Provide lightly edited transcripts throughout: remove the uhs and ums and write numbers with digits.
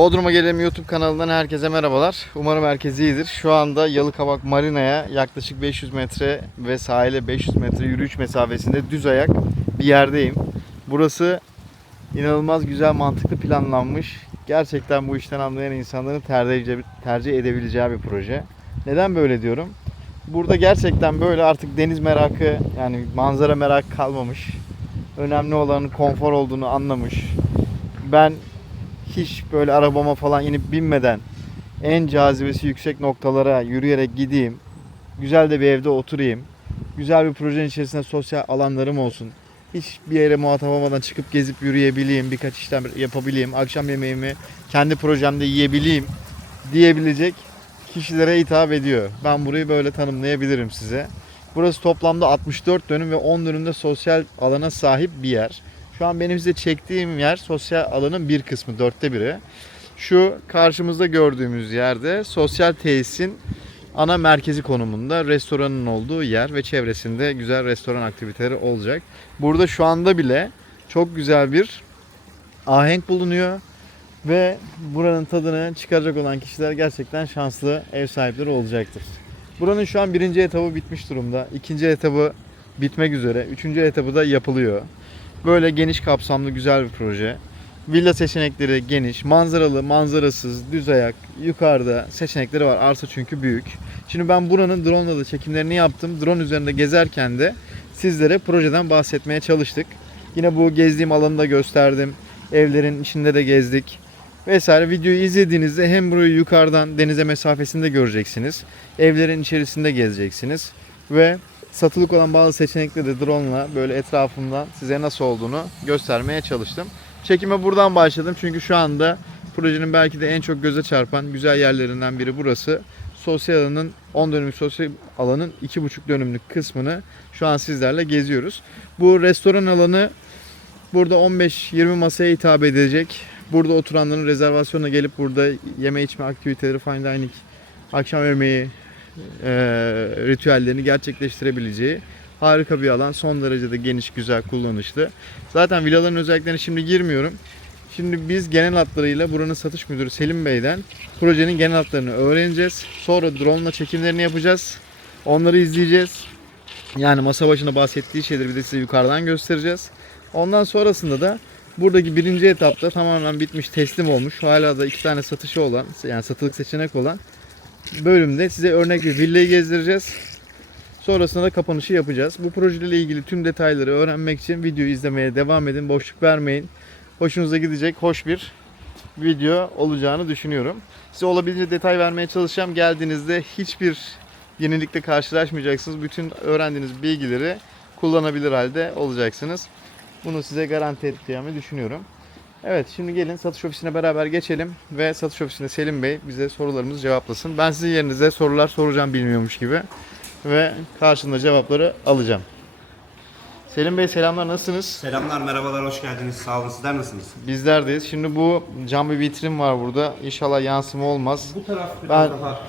Bodrum'a Gelelim YouTube kanalından herkese merhabalar. Umarım herkes iyidir. Şu anda Yalıkavak Marina'ya yaklaşık 500 metre ve sahile 500 metre yürüyüş mesafesinde düz ayak bir yerdeyim. Burası inanılmaz güzel, mantıklı planlanmış. Gerçekten bu işten anlayan insanların tercih edebileceği bir proje. Neden böyle diyorum? Burada gerçekten böyle artık deniz merakı, yani manzara merakı kalmamış. Önemli olanın konfor olduğunu anlamış. Ben hiç böyle arabama falan inip binmeden en cazibesi yüksek noktalara yürüyerek gideyim. Güzel de bir evde oturayım. Güzel bir projenin içerisinde sosyal alanlarım olsun. Hiç bir yere muhatap olmadan çıkıp gezip yürüyebileyim. Birkaç işlem yapabileyim. Akşam yemeğimi kendi projemde yiyebileyim diyebilecek kişilere hitap ediyor. Ben burayı böyle tanımlayabilirim size. Burası toplamda 64 dönüm ve 10 dönümde sosyal alana sahip bir yer. Şu an benim size çektiğim yer sosyal alanın bir kısmı, dörtte biri. Şu karşımızda gördüğümüz yerde sosyal tesisin ana merkezi konumunda restoranın olduğu yer ve çevresinde güzel restoran aktiviteleri olacak. Burada şu anda bile çok güzel bir ahenk bulunuyor ve buranın tadını çıkaracak olan kişiler gerçekten şanslı ev sahipleri olacaktır. Buranın şu an birinci etabı bitmiş durumda. İkinci etabı bitmek üzere. Üçüncü etabı da yapılıyor. Böyle geniş kapsamlı güzel bir proje. Villa seçenekleri geniş, manzaralı, manzarasız, düz ayak, yukarıda seçenekleri var. Arsa çünkü büyük. Şimdi ben buranın drone ile de çekimlerini yaptım. Drone üzerinde gezerken de sizlere projeden bahsetmeye çalıştık. Yine bu gezdiğim alanı da gösterdim. Evlerin içinde de gezdik. Vesaire. Videoyu izlediğinizde hem burayı yukarıdan denize mesafesinde göreceksiniz. Evlerin içerisinde gezeceksiniz. Ve satılık olan bazı seçenekleri de drone ile böyle etrafımdan size nasıl olduğunu göstermeye çalıştım. Çekime buradan başladım çünkü şu anda projenin belki de en çok göze çarpan güzel yerlerinden biri burası. Sosyal alanın 10 dönümlük sosyal alanın 2,5 dönümlük kısmını şu an sizlerle geziyoruz. Bu restoran alanı burada 15-20 masaya hitap edecek. Burada oturanların rezervasyonuna gelip burada yeme içme aktiviteleri, fine dining, akşam yemeği ritüellerini gerçekleştirebileceği harika bir alan. Son derece de geniş, güzel, kullanışlı. Zaten villaların özelliklerine şimdi girmiyorum. Şimdi biz genel hatlarıyla buranın satış müdürü Selim Bey'den projenin genel hatlarını öğreneceğiz. Sonra drone ile çekimlerini yapacağız. Onları izleyeceğiz. Yani masa başında bahsettiği şeyleri bir de size yukarıdan göstereceğiz. Ondan sonrasında da buradaki birinci etapta tamamen bitmiş, teslim olmuş, hala da 2 tane satışı olan, yani satılık seçenek olan bölümde size örnek bir villayı gezdireceğiz. Sonrasında da kapanışı yapacağız. Bu projeyle ilgili tüm detayları öğrenmek için videoyu izlemeye devam edin. Boşluk vermeyin. Hoşunuza gidecek hoş bir video olacağını düşünüyorum. Size olabildiğince detay vermeye çalışacağım. Geldiğinizde hiçbir yenilikle karşılaşmayacaksınız. Bütün öğrendiğiniz bilgileri kullanabilir halde olacaksınız. Bunu size garanti edeceğimi düşünüyorum. Evet, şimdi gelin satış ofisine beraber geçelim ve satış ofisinde Selim Bey bize sorularımızı cevaplasın. Ben sizin yerinize sorular soracağım bilmiyormuş gibi ve karşında cevapları alacağım. Selim Bey selamlar, nasılsınız? Selamlar, merhabalar, hoş geldiniz. Sağ olun, sizler nasılsınız? Bizlerdeyiz. Şimdi bu cam bir vitrin var burada. İnşallah yansıma olmaz. Bu taraf biraz Ben daha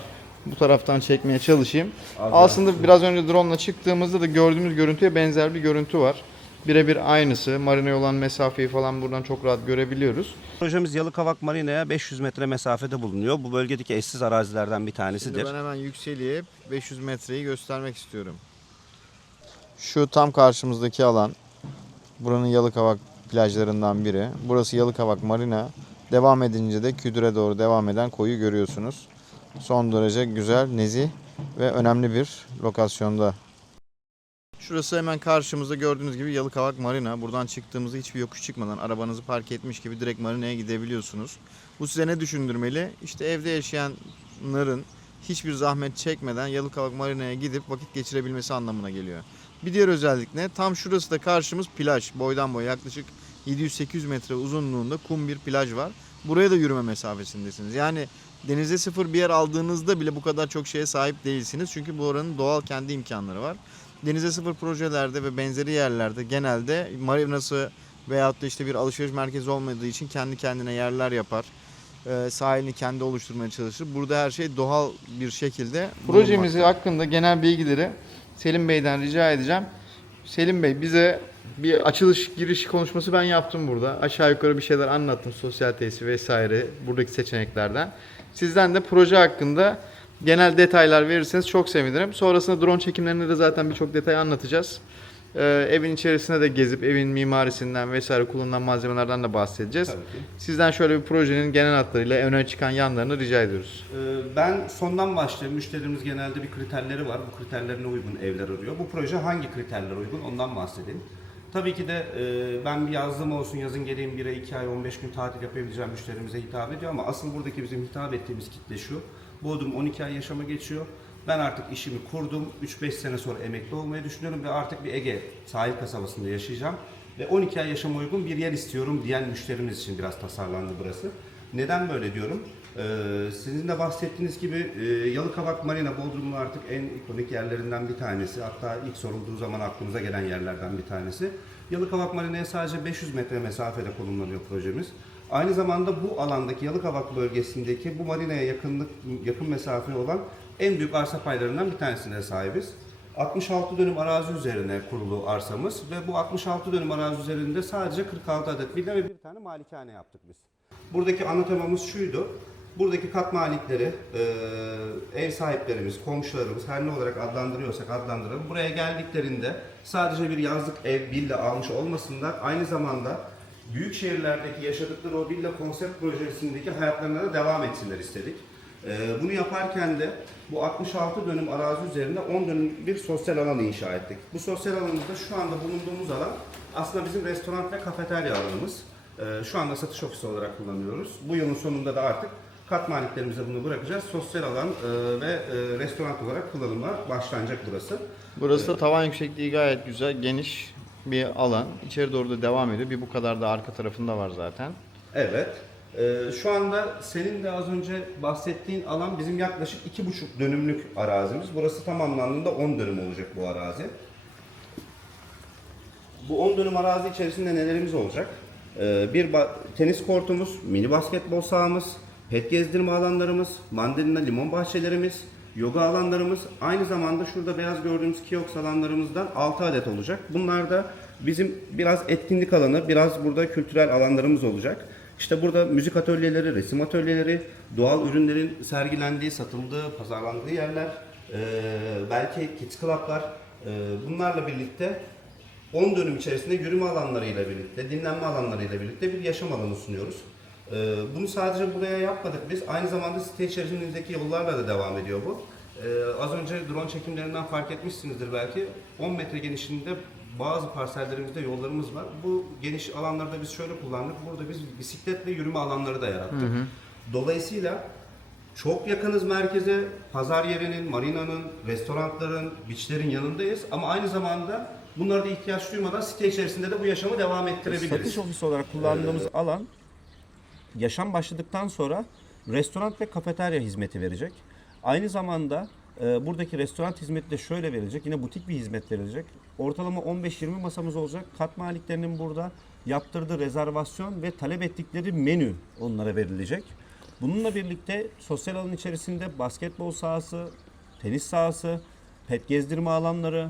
bu taraftan çekmeye çalışayım. az Aslında yansın. biraz önce drone ile çıktığımızda da gördüğümüz görüntüye benzer bir görüntü var. Birebir aynısı. Marina'ya olan mesafeyi falan buradan çok rahat görebiliyoruz. Projemiz Yalıkavak Marina'ya 500 metre mesafede bulunuyor. Bu bölgedeki eşsiz arazilerden bir tanesidir. Şimdi ben hemen yükseleyip 500 metreyi göstermek istiyorum. Şu tam karşımızdaki alan buranın Yalıkavak plajlarından biri. Burası Yalıkavak Marina. Devam edince de Küdür'e doğru devam eden koyu görüyorsunuz. Son derece güzel, nezih ve önemli bir lokasyonda. Şurası hemen karşımızda gördüğünüz gibi Yalıkavak Marina. Buradan çıktığımızda hiçbir yokuş çıkmadan arabanızı park etmiş gibi direkt marinaya gidebiliyorsunuz. Bu size ne düşündürmeli? İşte evde yaşayanların hiçbir zahmet çekmeden Yalıkavak Marina'ya gidip vakit geçirebilmesi anlamına geliyor. Bir diğer özellik ne? Tam şurası da karşımız plaj. Boydan boya yaklaşık 700-800 metre uzunluğunda kum bir plaj var. Buraya da yürüme mesafesindesiniz. Yani denize sıfır bir yer aldığınızda bile bu kadar çok şeye sahip değilsiniz. Çünkü bu oranın doğal kendi imkanları var. Denize sıfır projelerde ve benzeri yerlerde genelde marinası veyahut da işte bir alışveriş merkezi olmadığı için kendi kendine yerler yapar. Sahilini kendi oluşturmaya çalışır. Burada her şey doğal bir şekilde. Projemizi hakkında genel bilgileri Selim Bey'den rica edeceğim. Selim Bey bize Bir açılış giriş konuşması ben yaptım burada. Aşağı yukarı bir şeyler anlattım. Sosyal tesis vesaire buradaki seçeneklerden. Sizden de proje hakkında genel detaylar verirseniz çok sevinirim. Sonrasında drone çekimlerinde de zaten birçok detay anlatacağız. Evin içerisinde de gezip evin mimarisinden vesaire kullanılan malzemelerden de bahsedeceğiz. Tabii ki. Sizden şöyle bir projenin genel hatlarıyla öne çıkan yanlarını rica ediyoruz. Ben sondan başlayayım. Müşterimiz genelde bir kriterleri var. Bu kriterlerine uygun evler arıyor. Bu proje hangi kriterlere uygun ondan bahsedeyim. Tabii ki de ben bir yazlığım olsun, yazın geleyim 1 ay, 2 ay, 15 gün tatil yapabileceğim müşterimize hitap ediyor ama asıl buradaki bizim hitap ettiğimiz kitle şu. Bodrum 12 ay yaşama geçiyor. Ben artık işimi kurdum. 3-5 sene sonra emekli olmayı düşünüyorum ve artık bir Ege sahil kasabasında yaşayacağım. Ve 12 ay yaşama uygun bir yer istiyorum diyen müşterimiz için biraz tasarlandı burası. Neden böyle diyorum? Sizin de bahsettiğiniz gibi Yalıkavak Marina Bodrum'un artık en ikonik yerlerinden bir tanesi. Hatta ilk sorulduğu zaman aklımıza gelen yerlerden bir tanesi. Yalıkavak Marina'ya sadece 500 metre mesafede konumlanıyor projemiz. Aynı zamanda bu alandaki Yalıkavak bölgesindeki bu marinaya yakın mesafe olan en büyük arsa paylarından bir tanesine sahibiz. 66 dönüm arazi üzerine kurulu arsamız ve bu 66 dönüm arazi üzerinde sadece 46 adet villa ve bir tane malikane yaptık biz. Buradaki ana temamız şuydu. Buradaki kat malikleri, ev sahiplerimiz, komşularımız her ne olarak adlandırıyorsak adlandıralım. Buraya geldiklerinde sadece bir yazlık ev, villa almış olmasınlar. Aynı zamanda büyük şehirlerdeki yaşadıkları o villa konsept projesindeki hayatlarına da devam etsinler istedik. Bunu yaparken de bu 66 dönüm arazi üzerinde 10 dönüm bir sosyal alan inşa ettik. Bu sosyal alanımızda şu anda bulunduğumuz alan aslında bizim restoran ve kafeterya alanımız. Şu anda satış ofisi olarak kullanıyoruz. Bu yılın sonunda da artık kat maliklerimize bunu bırakacağız. Sosyal alan ve restoran olarak kullanıma başlanacak burası. Burası da tavan yüksekliği gayet güzel, geniş bir alan. İçeri doğru da devam ediyor. Bir bu kadar da arka tarafında var zaten. Evet. Şu anda senin de az önce bahsettiğin alan bizim yaklaşık 2,5 dönümlük arazimiz. Burası tamamlandığında 10 dönüm olacak bu arazi. Bu 10 dönüm arazi içerisinde nelerimiz olacak? Bir tenis kortumuz, mini basketbol sahamız, pet gezdirme alanlarımız, mandalina limon bahçelerimiz, yoga alanlarımız, aynı zamanda şurada beyaz gördüğümüz kiosk alanlarımızdan 6 adet olacak. Bunlar da bizim biraz etkinlik alanı, biraz burada kültürel alanlarımız olacak. İşte burada müzik atölyeleri, resim atölyeleri, doğal ürünlerin sergilendiği, satıldığı, pazarlandığı yerler, belki kids club'lar, bunlarla birlikte 10 dönüm içerisinde yürüme alanlarıyla birlikte, dinlenme alanlarıyla birlikte bir yaşam alanı sunuyoruz. Bunu sadece buraya yapmadık biz. Aynı zamanda site içerisindeki yollarla da devam ediyor bu. Az önce drone çekimlerinden fark etmişsinizdir belki. 10 metre genişliğinde bazı parsellerimizde yollarımız var. Bu geniş alanlarda biz şöyle kullandık. Burada biz bisiklet ve yürüme alanları da yarattık. Dolayısıyla çok yakınız merkeze, pazar yerinin, marinanın, restoranların, beachlerin yanındayız. Ama aynı zamanda bunlara da ihtiyaç duymadan site içerisinde de bu yaşamı devam ettirebiliriz. Satış ofisi olarak kullandığımız alan yaşam başladıktan sonra restoran ve kafeterya hizmeti verecek. Aynı zamanda buradaki restoran hizmeti de şöyle verilecek. Yine butik bir hizmet verilecek. Ortalama 15-20 masamız olacak. Kat maliklerinin burada yaptırdığı rezervasyon ve talep ettikleri menü onlara verilecek. Bununla birlikte sosyal alan içerisinde basketbol sahası, tenis sahası, pet gezdirme alanları,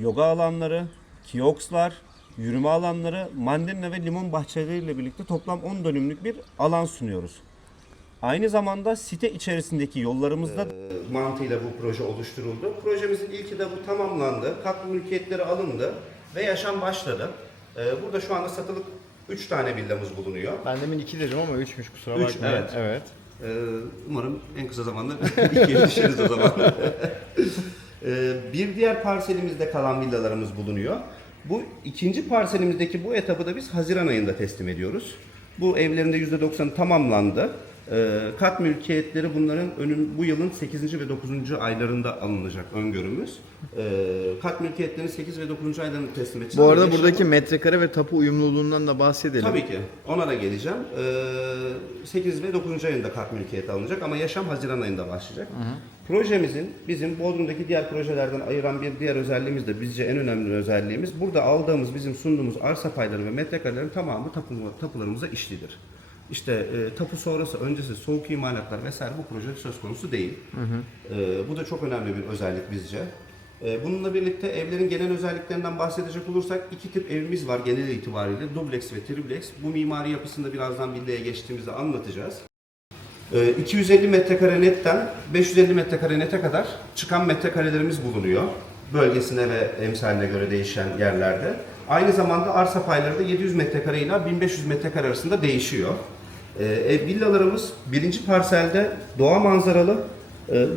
yoga alanları, kiosklar, yürüme alanları, mandalina ve limon bahçeleriyle birlikte toplam 10 dönümlük bir alan sunuyoruz. Aynı zamanda site içerisindeki yollarımızda Mantığıyla bu proje oluşturuldu. Projemizin ilki de bu tamamlandı. Kat mülkiyetleri alındı ve yaşam başladı. Burada şu anda satılık 3 tane villamız bulunuyor. Ben demin 2 dedim ama 3'müş kusura Üç, bakmayın. evet. Evet. Umarım en kısa zamanda ikiye düşeriz o zaman. Bir diğer parselimizde kalan villalarımız bulunuyor. Bu ikinci parselimizdeki bu etabı da biz Haziran ayında teslim ediyoruz. Bu evlerin de %90'ı tamamlandı. Kat mülkiyetleri bunların bu yılın 8. ve 9. aylarında alınacak öngörümüz. Kat mülkiyetlerini 8 ve 9. aylarında teslim edeceğiz. Bu arada Yaşamı- buradaki metrekare ve tapu uyumluluğundan da bahsedelim. Tabii ki. Ona da geleceğim. 8 ve 9. ayında kat mülkiyeti alınacak ama yaşam Haziran ayında başlayacak. Projemizin bizim Bodrum'daki diğer projelerden ayıran bir diğer özelliğimiz de bizce en önemli özelliğimiz burada aldığımız bizim sunduğumuz arsa payları ve metrekarelerin tamamı tapularımıza işlidir. İşte tapu sonrası, öncesi soğuk imalatlar vesaire bu projede söz konusu değil. Bu da çok önemli bir özellik bizce. Bununla birlikte evlerin genel özelliklerinden bahsedecek olursak iki tip evimiz var genel itibariyle. Dubleks ve triplex. Bu mimari yapısında birazdan villaya geçtiğimizde anlatacağız. 250 metrekare netten 550 metrekare nete kadar çıkan metrekarelerimiz bulunuyor. Bölgesine ve emsaline göre değişen yerlerde. Aynı zamanda arsa payları da 700 metrekare ile 1500 metrekare arasında değişiyor. Villalarımız birinci parselde doğa manzaralı.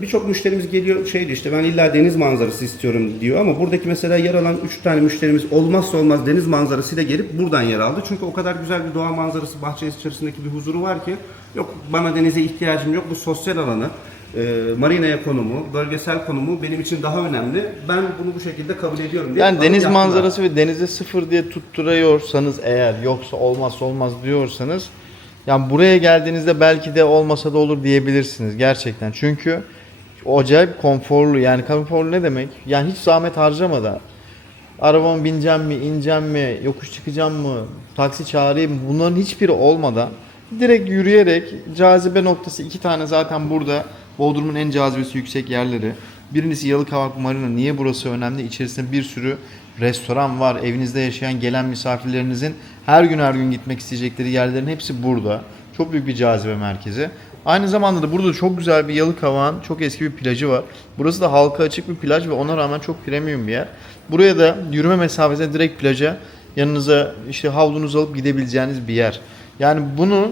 Birçok müşterimiz geliyor işte ben illa deniz manzarası istiyorum diyor ama buradaki mesela yer alan 3 tane müşterimiz olmazsa olmaz deniz manzarasıyla gelip buradan yer aldı. Çünkü o kadar güzel bir doğa manzarası bahçe içerisindeki bir huzuru var ki yok bana denize ihtiyacım yok, bu sosyal alanı, marinaya konumu, bölgesel konumu benim için daha önemli. Ben bunu bu şekilde kabul ediyorum diye. Yani deniz yaptılar. manzarası ve denize sıfır diye tutturuyorsanız eğer, yoksa olmazsa olmaz diyorsanız, yani buraya geldiğinizde belki de olmasa da olur diyebilirsiniz gerçekten. Çünkü acayip konforlu. Yani konforlu ne demek? Yani hiç zahmet harcamadan arabama bineceğim mi, ineceğim mi, yokuş çıkacağım mı, taksi çağırayım mı, bunların hiçbiri olmadan direkt yürüyerek cazibe noktası, iki tane zaten burada Bodrum'un en cazibesi yüksek yerleri. Birincisi Yalıkavak Marina. Niye burası önemli? İçerisinde bir sürü restoran var. Evinizde yaşayan gelen misafirlerinizin her gün gitmek isteyecekleri yerlerin hepsi burada. Çok büyük bir cazibe merkezi. Aynı zamanda da burada çok güzel bir Yalıkavak'ın çok eski bir plajı var. Burası da halka açık bir plaj ve ona rağmen çok premium bir yer. Buraya da yürüme mesafesinde direkt plaja, yanınıza işte havlunuzu alıp gidebileceğiniz bir yer. Yani bunu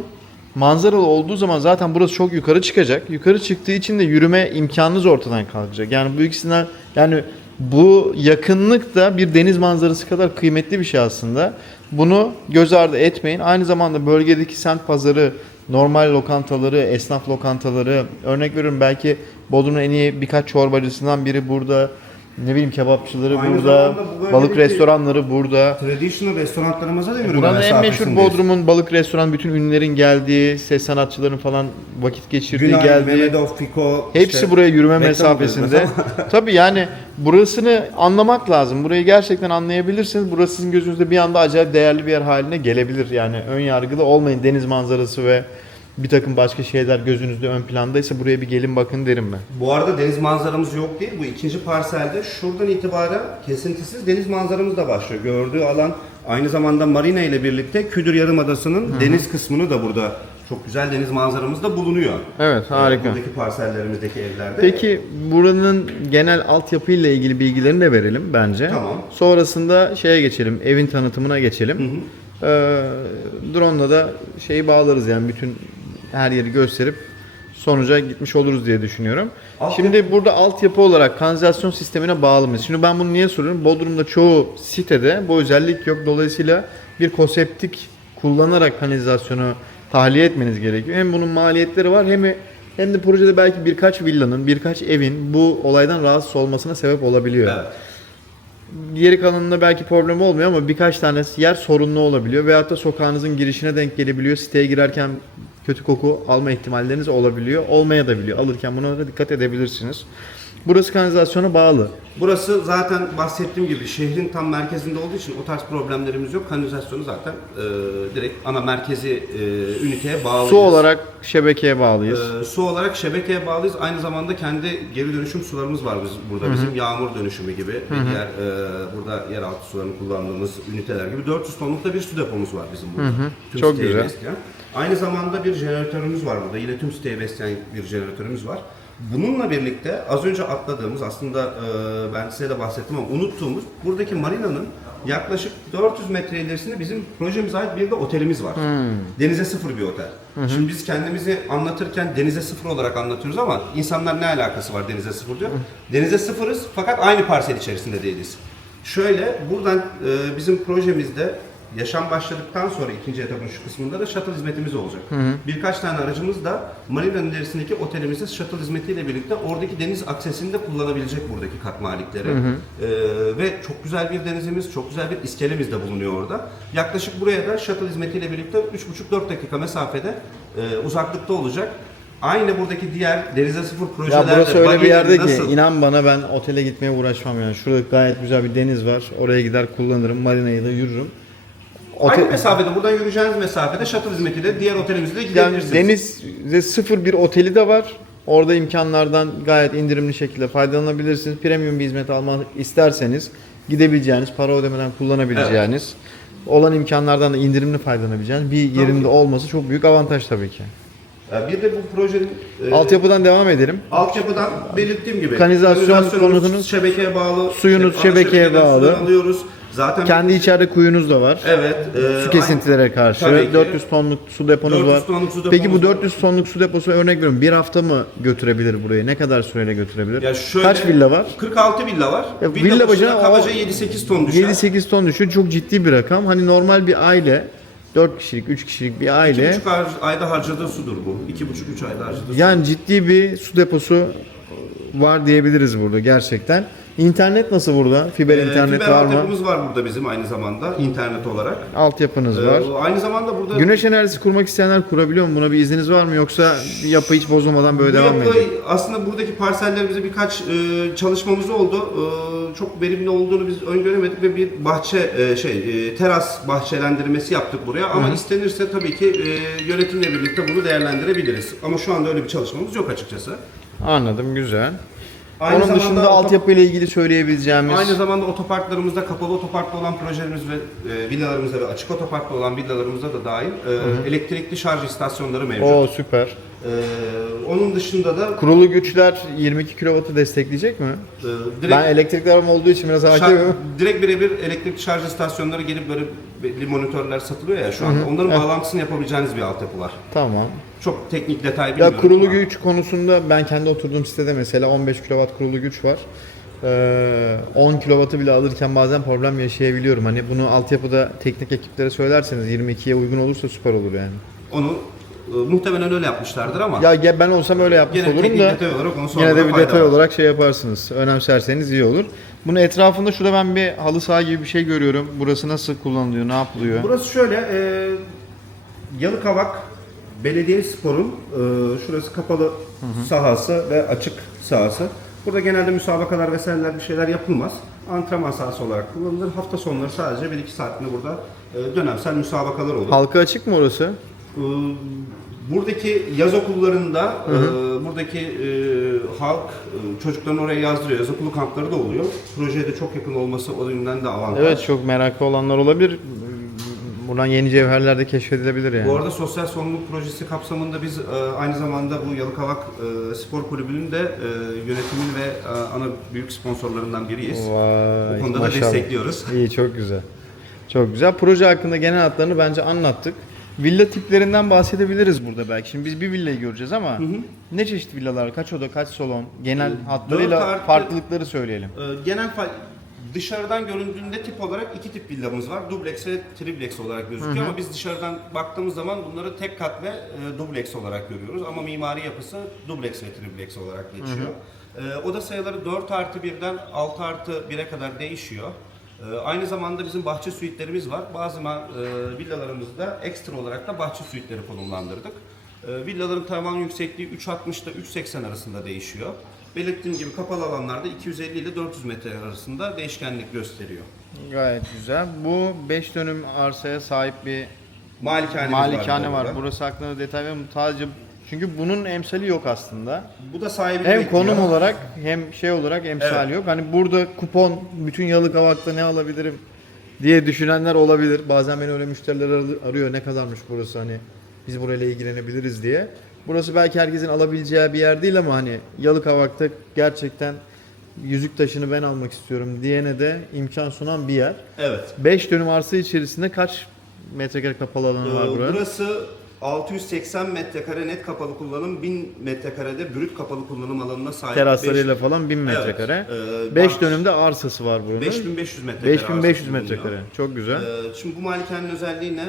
manzaralı olduğu zaman zaten burası çok yukarı çıkacak. Yukarı çıktığı için de yürüme imkanınız ortadan kalkacak. Yani bu ikisinden, yani bu yakınlık da bir deniz manzarası kadar kıymetli bir şey aslında. Bunu göz ardı etmeyin. Aynı zamanda bölgedeki semt pazarı, normal lokantaları, esnaf lokantaları, örnek veriyorum belki Bodrum'un en iyi birkaç çorbacısından biri burada. Ne bileyim kebapçıları Aynı burada, zamanda bu bölgedeki balık restoranları burada. Traditional restoranlarımıza da yürüme Buranın en meşhur mesafesindeyiz. Bodrum'un balık restoran, bütün ünlülerin geldiği, ses sanatçıların falan vakit geçirdiği, Günay, geldiği. Mehmetov, Fiko, Hepsi işte buraya yürüme reklam mesafesinde. oluyor Tabii yani burasını anlamak lazım. Burayı gerçekten anlayabilirsiniz. Burası sizin gözünüzde bir anda acayip değerli bir yer haline gelebilir. Yani ön yargılı olmayın. Deniz manzarası ve bir takım başka şeyler gözünüzde ön plandaysa buraya bir gelin bakın derim ben. Bu arada deniz manzaramız yok değil. Bu ikinci parselde şuradan itibaren kesintisiz deniz manzaramız da başlıyor. Gördüğü alan aynı zamanda marina ile birlikte Küdür Yarımadası'nın deniz kısmını da burada çok güzel deniz manzaramız da bulunuyor. Evet, harika. Buradaki parsellerimizdeki evlerde. Peki buranın genel altyapı ile ilgili bilgilerini de verelim bence. Tamam. Sonrasında şeye geçelim, evin tanıtımına geçelim. Drone'la da şeyi bağlarız, yani bütün her yeri gösterip sonuca gitmiş oluruz diye düşünüyorum. Şimdi burada altyapı olarak kanalizasyon sistemine bağlı mıyız? Şimdi ben bunu niye soruyorum? Bodrum'da çoğu sitede bu özellik yok. Dolayısıyla bir konseptik kullanarak kanalizasyonu tahliye etmeniz gerekiyor. Hem bunun maliyetleri var hem de projede belki birkaç villanın, birkaç evin bu olaydan rahatsız olmasına sebep olabiliyor. Evet. Geri kalanında belki problem olmuyor ama birkaç tane yer sorunlu olabiliyor. Veyahut da sokağınızın girişine denk gelebiliyor. Siteye girerken kötü koku alma ihtimalleriniz olabiliyor. Olmaya da biliyor. Alırken buna da dikkat edebilirsiniz. Burası kanalizasyona bağlı. Burası zaten bahsettiğim gibi şehrin tam merkezinde olduğu için o tarz problemlerimiz yok. Kanalizasyonu zaten direkt ana merkezi üniteye bağlıyız. Su olarak şebekeye bağlıyız. Su olarak şebekeye bağlıyız. Aynı zamanda kendi geri dönüşüm sularımız var burada. Bizim yağmur dönüşümü gibi ve diğer burada yeraltı sularını kullandığımız üniteler gibi 400 tonluk da bir su depomuz var bizim burada. Tüm Çok siteyi güzel. besleyen. Aynı zamanda bir jeneratörümüz var burada. Yine tüm siteyi besleyen bir jeneratörümüz var. Bununla birlikte az önce atladığımız, aslında ben size de bahsettim ama unuttuğumuz, buradaki marinanın yaklaşık 400 metre ilerisinde bizim projemize ait bir de otelimiz var. Denize sıfır bir otel. Şimdi biz kendimizi anlatırken denize sıfır olarak anlatıyoruz ama insanlar ne alakası var denize sıfır diyor. Denize sıfırız fakat aynı parsel içerisinde değiliz. Şöyle buradan bizim projemizde yaşam başladıktan sonra ikinci etapın şu kısmında da shuttle hizmetimiz olacak. Birkaç tane aracımız da marinanın ilerisindeki otelimizde shuttle hizmetiyle birlikte oradaki deniz aksesini de kullanabilecek buradaki kat malikleri. Ve çok güzel bir denizimiz, çok güzel bir iskelemiz de bulunuyor orada. Yaklaşık buraya da shuttle hizmetiyle birlikte 3,5-4 dakika mesafede uzaklıkta olacak. Aynı buradaki diğer denize sıfır projelerde. Ya burası öyle bir yerde ki nasıl? inan bana, ben otele gitmeye uğraşmam yani. Şurada gayet güzel bir deniz var. Oraya gider kullanırım, marinayı da yürürüm. Aynı mesafede, buradan yürüyeceğiniz mesafede shuttle hizmetiyle diğer otelimize de Yani gidebilirsiniz. denizde sıfır bir oteli de var. Orada imkanlardan gayet indirimli şekilde faydalanabilirsiniz. Premium bir hizmet almak isterseniz gidebileceğiniz, para ödemeden kullanabileceğiniz, olan imkanlardan da indirimli faydalanabileceğiniz bir yerinde olması çok büyük avantaj tabii ki. Bir de bu projenin Altyapıdan devam edelim. altyapıdan belirttiğim gibi Kanalizasyon kanalizasyonumuz konudunuz, şebekeye bağlı, suyunuz ana şebekeye şebekeden bağlı. suları alıyoruz. Zaten Kendi içeride kuyunuz da var. evet, Su kesintilere karşı Tabii ki. 400 tonluk su deponuz 400 var. tonluk su Peki bu depomuz var. 400 tonluk su deposu örnek veriyorum. Bir hafta mı götürebilir burayı? Ne kadar süreyle götürebilir? Ya şöyle, Kaç villa var? 46 villa var. Ya villa başına başına kabaca 7-8 ton düşer. 7-8 ton düşüyor. Çok ciddi bir rakam. Hani normal bir aile 4 kişilik, 3 kişilik bir aile 2,5 ayda harcadığı sudur bu. 2,5-3 ayda harcadığı su. yani ciddi bir su deposu var diyebiliriz burada gerçekten. İnternet nasıl burada? Fiber internet Fiber var mı? altyapımız var burada bizim aynı zamanda internet olarak. Altyapınız var. Aynı zamanda burada Güneş enerjisi kurmak isteyenler kurabiliyor mu? Buna bir izniniz var mı? Yoksa yapı hiç bozulmadan böyle bu devam mı yapı, ediyor? aslında buradaki parsellerimizde birkaç çalışmamız oldu. Çok verimli olduğunu biz öngöremedik ve bir bahçe teras bahçelendirmesi yaptık buraya. Ama istenirse tabii ki yönetimle birlikte bunu değerlendirebiliriz. Ama şu anda öyle bir çalışmamız yok açıkçası. Anladım, güzel. Aynı Onun zamanda dışında altyapı ile ilgili söyleyebileceğimiz Aynı zamanda otoparklarımızda, kapalı otoparkta olan projelerimiz ve villalarımızda ve açık otoparkta olan villalarımızda da dahil elektrikli şarj istasyonları mevcut. o süper. Onun dışında da Kurulu güçler 22 kW'ı destekleyecek mi? direkt, Ben elektrikli araba olduğu için biraz hakimim. direkt birebir elektrikli şarj istasyonları gelip böyle belli monitörler satılıyor ya şu anda. Onların bağlantısını yapabileceğiniz bir altyapı var. Tamam. Çok teknik detay bilmiyorum. Ya kurulu ama güç konusunda ben kendi oturduğum sitede mesela 15 kW kurulu güç var. 10 kW'ı bile alırken bazen problem yaşayabiliyorum. Hani bunu altyapıda teknik ekiplere söylerseniz 22'ye uygun olursa süper olur yani. onu muhtemelen öyle yapmışlardır ama Ya ben olsam öyle yapmış gene olurum teknik da detay olarak onu yine sormada de bir fayda detay var. olarak şey yaparsınız. Önemserseniz iyi olur. Bunun etrafında şurada ben bir halı saha gibi bir şey görüyorum. Burası nasıl kullanılıyor, ne yapılıyor? Burası şöyle, Yalıkavak Belediyespor'un şurası kapalı sahası ve açık sahası. Burada genelde müsabakalar vesaireler bir şeyler yapılmaz. Antrenman sahası olarak kullanılır. Hafta sonları sadece 1-2 saatinde burada dönemsel müsabakalar olur. Halka açık mı orası? Buradaki yaz okullarında buradaki halk çocuklarını oraya yazdırıyor. Yaz okulu kampları da oluyor. Projeye de çok yakın olması o yönden de avantaj. Evet, çok meraklı olanlar olabilir. Buradan yeni cevherler de keşfedilebilir yani. Bu arada sosyal sorumluluk projesi kapsamında biz aynı zamanda bu Yalıkavak Spor Kulübü'nün de yönetimin ve ana büyük sponsorlarından biriyiz. Vay, Bu konuda da maşallah. destekliyoruz. İyi, çok güzel. Çok güzel. Proje hakkında genel hatlarını bence anlattık. Villa tiplerinden bahsedebiliriz burada belki. Şimdi biz bir villayı göreceğiz ama ne çeşit villalar, kaç oda, kaç salon, genel hatlarıyla 4 artı- farklılıkları söyleyelim. Dışarıdan göründüğünde tip olarak iki tip villamız var. Dubleks ve triplex olarak gözüküyor ama biz dışarıdan baktığımız zaman bunları tek kat ve dubleks olarak görüyoruz. Ama mimari yapısı dubleks ve triplex olarak geçiyor. Oda sayıları 4 artı 1'den 6 artı 1'e kadar değişiyor. Aynı zamanda bizim bahçe suitlerimiz var. Bazı villalarımızda ekstra olarak da bahçe suitleri konumlandırdık. Villaların tavan yüksekliği 3.60 ile 3.80 arasında değişiyor. Belirttiğim gibi kapalı alanlarda 250 ile 400 metre arasında değişkenlik gösteriyor. Gayet güzel. Bu 5 dönüm arsaya sahip bir Malikane var. burada. Burası hakkında detay ve sadece çünkü bunun emsali yok aslında. Bu da sahibini Hem bekliyor. konum olarak hem şey olarak emsali yok. Hani burada kupon bütün Yalıkavak'ta ne alabilirim diye düşünenler olabilir. Bazen beni öyle müşteriler arıyor, ne kadarmış burası, hani biz burayla ilgilenebiliriz diye. Burası belki herkesin alabileceği bir yer değil ama hani Yalıkavak'ta gerçekten yüzük taşını ben almak istiyorum diyene de imkan sunan bir yer. Evet. 5 dönüm arsa içerisinde kaç metrekare kapalı alanı var buranın? Burası 680 metrekare net kapalı kullanım, 1000 metrekarede brüt kapalı kullanım alanına sahip. Teraslarıyla falan 1000 metrekare. 5 dönümde arsası var buranın. 5500 metrekare. 5500 arsa metrekare. bulunuyor. Çok güzel. Şimdi bu malikanenin özelliği ne?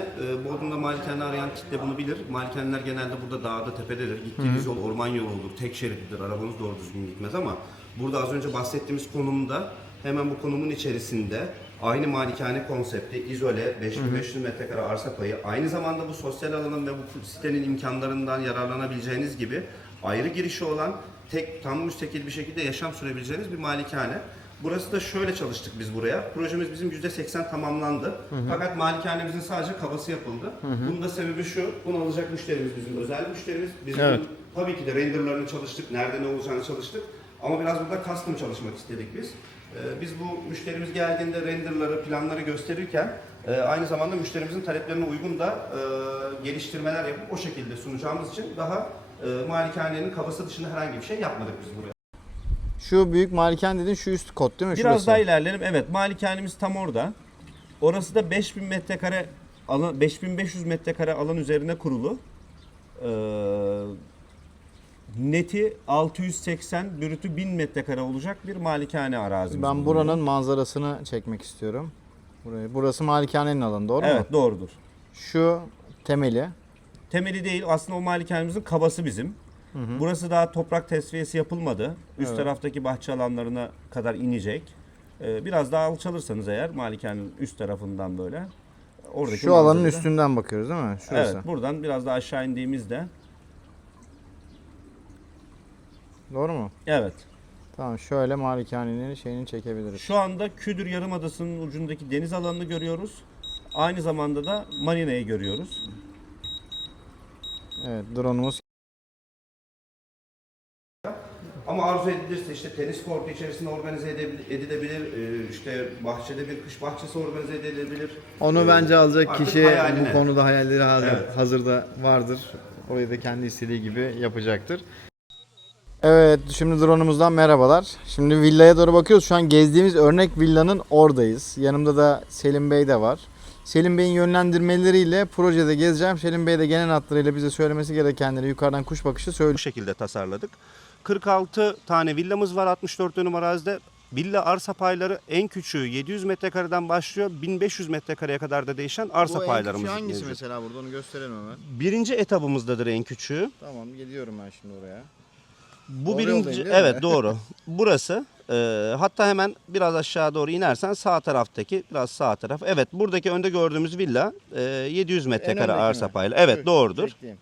Bodrum'da malikane arayan kitle bunu bilir. Malikaneler genelde burada dağda, tepededir. Gittiğiniz yol orman yolu olur, tek şeritlidir, arabanız doğru düzgün gitmez ama burada az önce bahsettiğimiz konumda hemen bu konumun içerisinde aynı malikane konsepti, izole, 5500 metrekare arsa payı, aynı zamanda bu sosyal alanın ve bu sitenin imkanlarından yararlanabileceğiniz gibi ayrı girişi olan, tam müstakil bir şekilde yaşam sürebileceğiniz bir malikane. Burası da şöyle çalıştık biz buraya. Projemiz bizim %80 tamamlandı. Fakat malikanemizin sadece kabası yapıldı. Bunun da sebebi şu, bunu alacak müşterimiz bizim özel müşterimiz. Biz Evet. Tabii ki de renderlarını çalıştık, nerede ne olacağını çalıştık. Ama biraz burada custom çalışmak istedik biz. Biz bu müşterimiz geldiğinde renderları, planları gösterirken aynı zamanda müşterimizin taleplerine uygun da geliştirmeler yapıp o şekilde sunacağımız için daha malikanenin kafası dışında herhangi bir şey yapmadık biz buraya. Şu büyük malikan dedin, şu üst kot değil mi? Biraz Şurası. daha ilerleyelim. Evet, malikanemiz tam orada. Orası da 5000 metrekare alan, 5500 metrekare alan üzerine kurulu. Neti 680, brütü 1000 metrekare olacak bir malikane arazimiz. Ben buranın manzarasını çekmek istiyorum. Burası malikanenin alanı, doğru mu? Evet, doğrudur. Şu temeli. Temeli değil, aslında o malikanemizin kabası bizim. Burası daha toprak tesviyesi yapılmadı. Üst taraftaki bahçe alanlarına kadar inecek. Biraz daha alçalırsanız eğer malikanenin üst tarafından böyle. Oradaki Şu alanın manzarada- üstünden bakıyoruz değil mi? Şurası. Evet, buradan biraz daha aşağı indiğimizde. Doğru mu? Evet. Tamam, şöyle malikanenin şeyini çekebiliriz. Şu anda Küdür Yarımadası'nın ucundaki deniz alanını görüyoruz. Aynı zamanda da marinayı görüyoruz. Evet, drone'umuz. Ama arzu edilirse işte tenis kortu içerisinde organize edilebilir, işte bahçede bir kış bahçesi organize edilebilir. Onu bence alacak Artık kişi hayaline. bu konuda hayalleri Evet. hazırda vardır. Orayı da kendi istediği gibi yapacaktır. Evet, şimdi drone'umuzdan merhabalar. Şimdi villaya doğru bakıyoruz. Şu an gezdiğimiz örnek villanın oradayız. Yanımda da Selim Bey de var. Selim Bey'in yönlendirmeleriyle projede gezeceğim. Selim Bey de genel hatlarıyla bize söylemesi gerekenleri yukarıdan kuş bakışı söylüyor. Bu şekilde tasarladık. 46 tane villamız var 64 dönüm arazide. Villa arsa payları en küçüğü 700 metrekareden başlıyor. 1500 metrekareye kadar da değişen arsa paylarımız mevcut. mesela burada, onu gösterelim hemen. Birinci etabımızdadır en küçüğü. Tamam, geliyorum ben şimdi oraya. Bu Doğru birinci, yoldayım, değil mi? evet doğru. Burası. Hatta hemen biraz aşağı doğru inersen sağ taraftaki, biraz sağ taraf. Evet, buradaki önde gördüğümüz villa 700 metrekare öndeki arsa mi? paylı. Evet, Şu, doğrudur. çektiğim.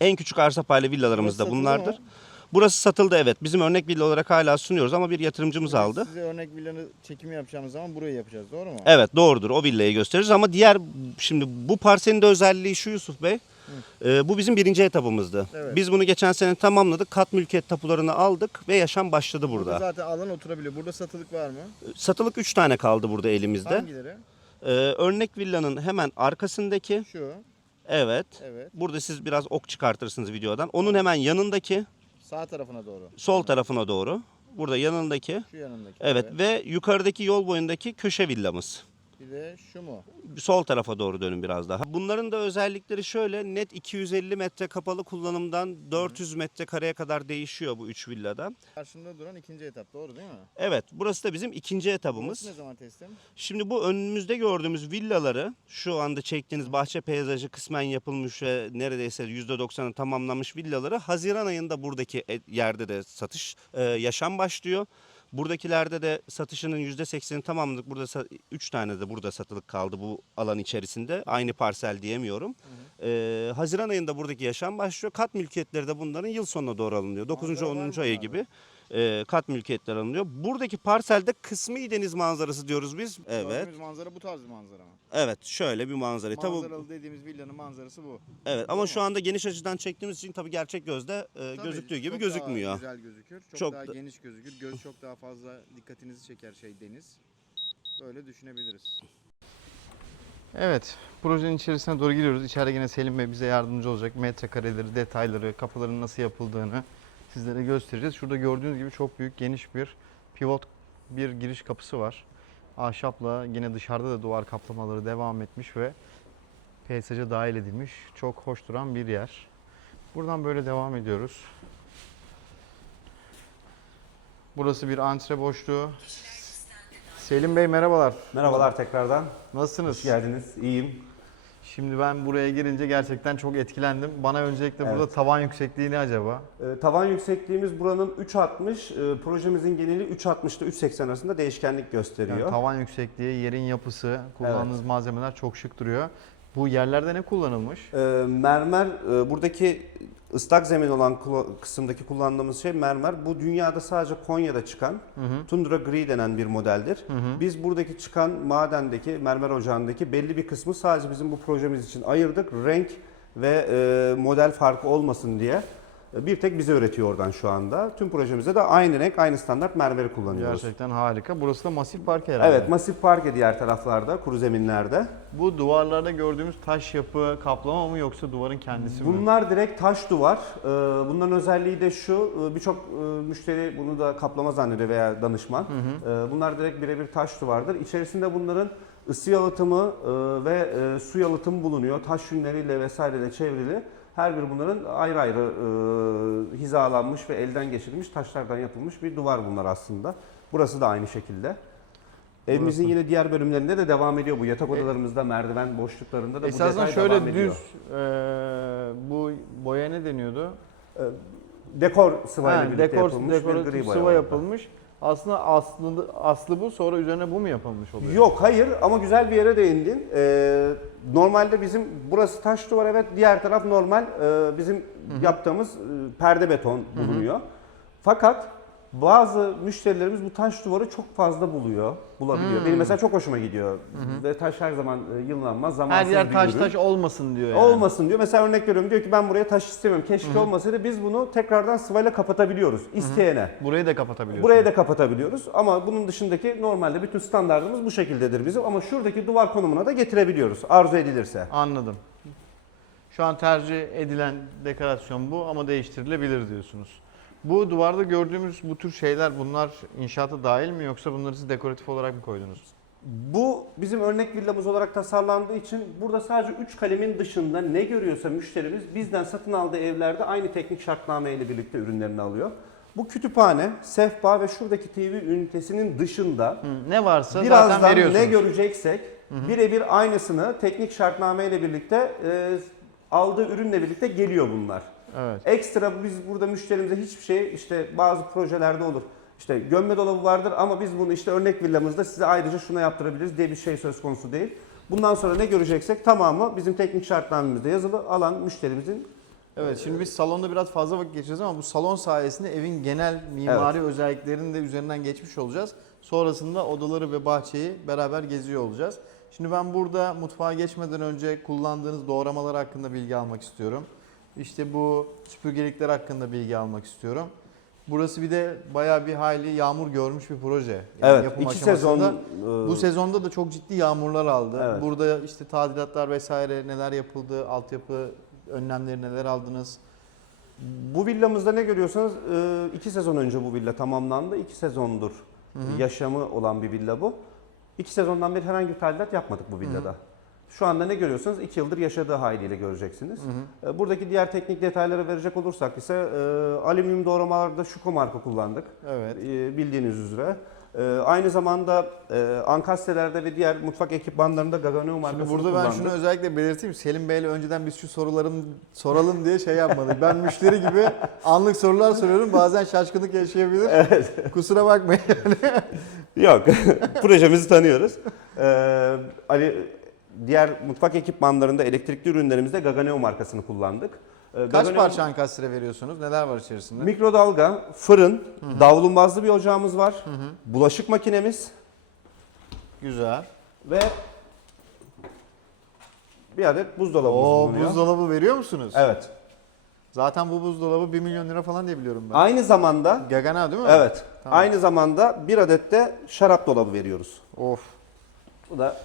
En küçük arsa paylı villalarımız da Burası bunlardır. satıldı mı? Burası satıldı, evet. Bizim örnek villa olarak hala sunuyoruz ama bir yatırımcımız aldı. Size örnek villanı çekimi yapacağımız zaman burayı yapacağız, doğru mu? Evet, doğrudur. O villayı gösteririz ama diğer, şimdi bu parselin de özelliği şu Yusuf Bey. Bu bizim birinci etabımızdı. Evet. Biz bunu geçen sene tamamladık. Kat mülkiyet tapularını aldık ve yaşam başladı burada. Zaten alan oturabiliyor. Burada satılık var mı? Satılık 3 tane kaldı burada elimizde. Hangileri? Örnek villanın hemen arkasındaki. Şu. Evet. Evet. Burada siz biraz ok çıkartırsınız videodan. Onun hemen yanındaki, Sağ tarafına doğru. sol tarafına doğru. Burada yanındaki. Şu yanındaki. Evet ve yukarıdaki yol boyundaki köşe villamız. Bir de şu mu? Sol tarafa doğru dönün biraz daha. Bunların da özellikleri şöyle: net 250 metre kapalı kullanımdan 400 metrekareye kadar değişiyor bu 3 villada. Karşımda duran ikinci etap, doğru değil mi? Evet, burası da bizim ikinci etabımız. Burası ne zaman teslim? Şimdi bu önümüzde gördüğümüz villaları, şu anda çektiğiniz bahçe peyzajı kısmen yapılmış ve neredeyse %90'ı tamamlanmış villaları Haziran ayında buradaki yerde de satış, yaşam başlıyor. Buradakilerde de satışının %80'ini tamamladık. Burada 3 tane de burada satılık kaldı bu alan içerisinde. Aynı parsel diyemiyorum. Haziran ayında buradaki yaşam başlıyor. Kat mülkiyetleri de bunların yıl sonuna doğru alınıyor. 9. Manzara var 10. mı ayı bunlarda? gibi kat mülkiyetler alınıyor. Buradaki parselde kısmi deniz manzarası diyoruz biz. Evet. Gördüğümüz manzara bu tarz bir manzara mı? Evet, şöyle bir manzara. Tabii, Manzaralı dediğimiz villanın manzarası bu. evet ama Değil şu mi? anda geniş açıdan çektiğimiz için tabii gerçek gözde Tabii, gözüktüğü gibi çok gözükmüyor. Daha güzel gözükür. Çok, Çok daha da- geniş gözükür. Göz çok daha fazla dikkatinizi çeker deniz. Böyle düşünebiliriz. Evet, projenin içerisine doğru giriyoruz. İçeride yine Selim Bey bize yardımcı olacak. Metrekareleri, detayları, kapıların nasıl yapıldığını sizlere göstereceğiz. Şurada gördüğünüz gibi çok büyük, geniş bir pivot bir giriş kapısı var. Ahşapla yine dışarıda da duvar kaplamaları devam etmiş ve peysaja dahil edilmiş. Çok hoş duran bir yer. Buradan böyle devam ediyoruz. Burası bir antre boşluğu. Selim Bey merhabalar. Merhabalar tekrardan. Nasılsınız? Hoş geldiniz. İyiyim. Şimdi ben buraya girince gerçekten çok etkilendim. Bana öncelikle burada Evet. tavan yüksekliği ne acaba? Tavan yüksekliğimiz buranın 3.60, projemizin geneli 3.60 ile 3.80 arasında değişkenlik gösteriyor. Yani tavan yüksekliği, yerin yapısı, kullandığınız malzemeler çok şık duruyor. Bu yerlerde ne kullanılmış? Mermer, buradaki ıslak zemin olan kısımdaki kullandığımız şey mermer. Bu dünyada sadece Konya'da çıkan Tundra Gri denen bir modeldir. Biz buradaki çıkan madendeki, mermer ocağındaki belli bir kısmı sadece bizim bu projemiz için ayırdık. Renk ve model farkı olmasın diye. Bir tek bize üretiyor oradan şu anda. Tüm projemizde de aynı renk, aynı standart mermeri kullanıyoruz. Gerçekten harika. Burası da masif parke herhalde. Evet, masif parke diğer taraflarda, kuru zeminlerde. Bu duvarlarda gördüğümüz taş yapı kaplama mı yoksa duvarın kendisi mi? Bunlar direkt taş duvar. Bunların özelliği de şu, birçok müşteri bunu da kaplama zannediyor veya danışman. Bunlar direkt birebir taş duvardır. İçerisinde bunların ısı yalıtımı ve su yalıtımı bulunuyor. Taş yünleriyle vesaireyle çevrili. Her biri bunların ayrı ayrı hizalanmış ve elden geçirilmiş taşlardan yapılmış bir duvar bunlar aslında. Burası da aynı şekilde. Evimizin yine diğer bölümlerinde de devam ediyor bu. Yatak odalarımızda, merdiven boşluklarında da bu Esasında detay devam şöyle ediyor. düz bu boya ne deniyordu? Dekor sıvayla Ha, birlikte dekor, yapılmış bir dekoratif gri boya sıva var. yapılmış. Aslında aslı bu, sonra üzerine bu mu yapılmış oluyor? Yok, hayır, ama güzel bir yere değindin. Normalde bizim burası taş duvar, evet, diğer taraf normal bizim yaptığımız perde beton bulunuyor. Fakat bazı müşterilerimiz bu taş duvarı çok fazla bulabiliyor. Benim mesela çok hoşuma gidiyor. Ve taş her zaman yıllanmaz, Her zamansız yer bir taş ürün. taş olmasın diyor yani. Olmasın diyor. Mesela örnek veriyorum, diyor ki ben buraya taş istemiyorum. Keşke olmasaydı. Biz bunu tekrardan sıvayla kapatabiliyoruz isteyene. Burayı da kapatabiliyorsun. Buraya da kapatabiliyoruz ama bunun dışındaki normalde bütün standartımız bu şekildedir bizim, ama şuradaki duvar konumuna da getirebiliyoruz arzu edilirse. Anladım. Şu an tercih edilen dekorasyon bu ama değiştirilebilir diyorsunuz. Bu duvarda gördüğümüz bu tür şeyler, bunlar inşaata dahil mi yoksa bunları siz dekoratif olarak mı koydunuz? Bu bizim örnek villamız olarak tasarlandığı için burada sadece 3 kalemin dışında ne görüyorsa müşterimiz bizden satın aldığı evlerde aynı teknik şartname ile birlikte ürünlerini alıyor. Bu kütüphane, sehpa ve şuradaki TV ünitesinin dışında Ne varsa zaten birazdan veriyorsunuz. ne göreceksek birebir aynısını teknik şartname ile birlikte aldığı ürünle birlikte geliyor bunlar. Evet. Ekstra biz burada müşterimize hiçbir şey, işte bazı projelerde olur. İşte gömme dolabı vardır ama biz bunu işte örnek villamızda size ayrıca şuna yaptırabiliriz diye bir şey söz konusu değil. Bundan sonra ne göreceksek tamamı bizim teknik şartnamemizde yazılı, alan müşterimizin. Evet, şimdi biz salonda biraz fazla vakit geçireceğiz ama bu salon sayesinde evin genel mimari özelliklerini de üzerinden geçmiş olacağız. Sonrasında odaları ve bahçeyi beraber geziyor olacağız. Şimdi ben burada mutfağa geçmeden önce kullandığınız doğramalar hakkında bilgi almak istiyorum. İşte bu süpürgelikler hakkında bilgi almak istiyorum. Burası bir de bayağı bir hayli yağmur görmüş bir proje. Yani Evet, yapım 2 aşamasında. sezon. Bu sezonda da çok ciddi yağmurlar aldı. Evet. Burada işte tadilatlar vesaire neler yapıldı, altyapı önlemleri neler aldınız? Bu villamızda ne görüyorsanız 2 sezon önce bu villa tamamlandı. 2 sezondur yaşamı olan bir villa bu. 2 sezondan beri herhangi bir tadilat yapmadık bu villada. Şu anda ne görüyorsanız 2 yıldır yaşadığı haliyle göreceksiniz. Buradaki diğer teknik detaylara verecek olursak ise alüminyum doğramalarda Schuko marka kullandık. Evet. Bildiğiniz üzere. Aynı zamanda ankastelerde ve diğer mutfak ekipmanlarında Gagano markasını Şimdi burada kullandık. ben şunu özellikle belirteyim. Selim Bey'le önceden biz şu sorularım soralım diye şey yapmadık. Ben müşteri gibi anlık sorular soruyorum. Bazen şaşkınlık yaşayabilir. Evet. Kusura bakmayın. Yok. Projemizi tanıyoruz. Diğer mutfak ekipmanlarında, elektrikli ürünlerimizde Gagano markasını kullandık. Kaç parça ankastre veriyorsunuz? Neler var içerisinde? Mikrodalga, fırın, davlumbazlı bir ocağımız var. Bulaşık makinemiz Güzel. ve bir adet buzdolabımız Oo, bulunuyor. buzdolabı veriyor musunuz? Evet. Zaten bu buzdolabı 1 milyon lira falan diye biliyorum ben. Aynı zamanda Gagana değil mi? evet. Tamam. Aynı zamanda bir adet de şarap dolabı veriyoruz. Of. Bu da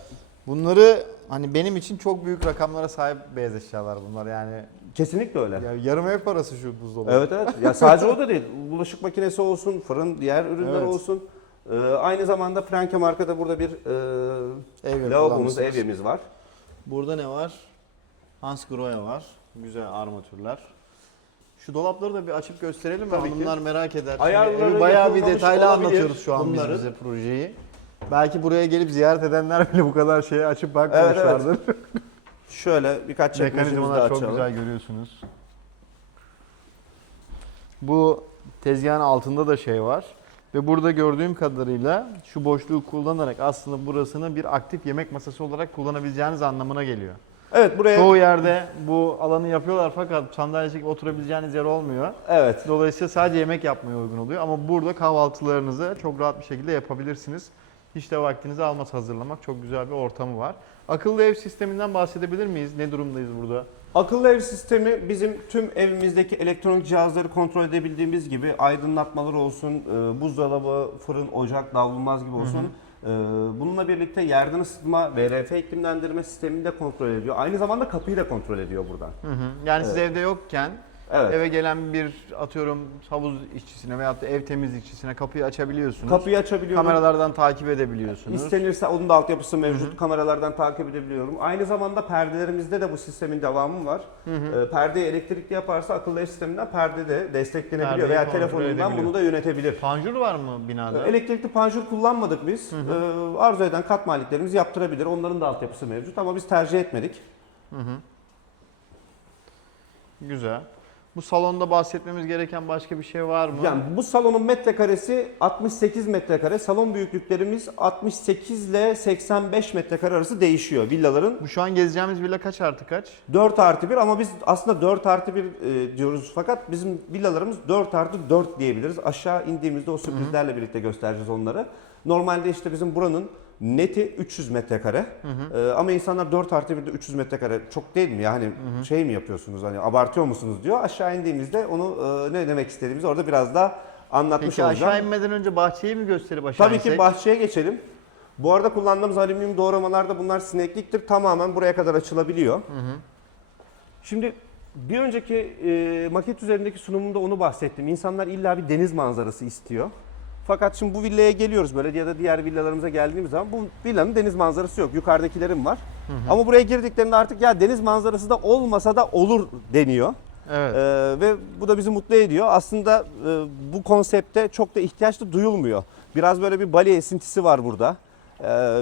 Bunları hani benim için çok büyük rakamlara sahip beyaz eşyalar bunlar yani. kesinlikle öyle. Ya yarım ev parası şu buzdolabı. Evet evet. Ya sadece o da değil. Bulaşık makinesi olsun, fırın, diğer ürünler Evet. olsun. Aynı zamanda Franke markada burada bir Evye lavabomuz, kullanmışsınız. evyemiz var. Burada ne var? Hans Grohe var. Güzel armatürler. Şu dolapları da bir açıp gösterelim mi? Tabii ki. Hanımlar merak eder. Şimdi Ayarları evi bayağı bir yapılmamış detaylı olabilir anlatıyoruz şu an bunların. biz bize projeyi. Belki buraya gelip ziyaret edenler bile bu kadar şeye açıp bakmamışlardır. Şöyle birkaç çekmecemizi de Mekanizmalar çok açalım. güzel görüyorsunuz. Bu tezgahın altında da şey var. Ve burada gördüğüm kadarıyla şu boşluğu kullanarak aslında burasını bir aktif yemek masası olarak kullanabileceğiniz anlamına geliyor. Evet, buraya Çoğu yerde bu alanı yapıyorlar fakat sandalye çekip oturabileceğiniz yer olmuyor. evet. Dolayısıyla sadece yemek yapmaya uygun oluyor. Ama burada kahvaltılarınızı çok rahat bir şekilde yapabilirsiniz. Hiç de vaktinizi almaz hazırlamak. Çok güzel bir ortamı var. Akıllı ev sisteminden bahsedebilir miyiz? Ne durumdayız burada? Akıllı ev sistemi bizim tüm evimizdeki elektronik cihazları kontrol edebildiğimiz gibi aydınlatmalar olsun, buzdolabı, fırın, ocak, davlumbaz gibi olsun. Bununla birlikte yerden ısıtma, VRF iklimlendirme sistemini de kontrol ediyor. Aynı zamanda kapıyı da kontrol ediyor buradan. Yani siz evde yokken Evet. eve gelen bir atıyorum havuz işçisine veyahut da ev temizlikçisine kapıyı açabiliyorsunuz. Kapıyı açabiliyorum. Kameralardan takip edebiliyorsunuz. İstenirse onun da altyapısı mevcut. Kameralardan takip edebiliyorum. Aynı zamanda perdelerimizde de bu sistemin devamı var. Perdeyi elektrikli yaparsa akıllı ev sisteminden perde de desteklenebiliyor Perdeyi veya kontrol telefonundan edebiliyor. bunu da yönetebilir. Panjur var mı binada? Elektrikli panjur kullanmadık biz. Arzu eden kat maliklerimiz yaptırabilir. Onların da altyapısı mevcut ama biz tercih etmedik. Güzel. Bu salonda bahsetmemiz gereken başka bir şey var mı? Yani bu salonun metrekaresi 68 metrekare. Salon büyüklüklerimiz 68 ile 85 metrekare arası değişiyor villaların. Bu şu an gezeceğimiz villa kaç artı kaç? 4+1 ama biz aslında 4+1 diyoruz fakat bizim villalarımız 4+4 diyebiliriz. Aşağı indiğimizde o sürprizlerle birlikte göstereceğiz onları. Normalde işte bizim buranın neti 300 metrekare ama insanlar 4+1'de 300 metrekare çok değil mi? Yani şey mi yapıyorsunuz hani abartıyor musunuz diyor. Aşağı indiğimizde onu ne demek istediğimizi orada biraz daha anlatmış Peki olacağım. aşağı inmeden önce bahçeyi mi gösterip aşağı Tabii ki insek? bahçeye geçelim. Bu arada kullandığımız alüminyum doğramalarda bunlar sinekliktir. Tamamen buraya kadar açılabiliyor. Şimdi bir önceki maket üzerindeki sunumumda onu bahsettim. İnsanlar illa bir deniz manzarası istiyor. Fakat şimdi bu villaya geliyoruz böyle ya da diğer villalarımıza geldiğimiz zaman bu villanın deniz manzarası yok. Yukarıdakilerin var. Ama buraya girdiklerinde artık ya deniz manzarası da olmasa da olur deniyor. Evet. Ve bu da bizi mutlu ediyor. Aslında bu konsepte çok da ihtiyaç da duyulmuyor. Biraz böyle bir Bali esintisi var burada.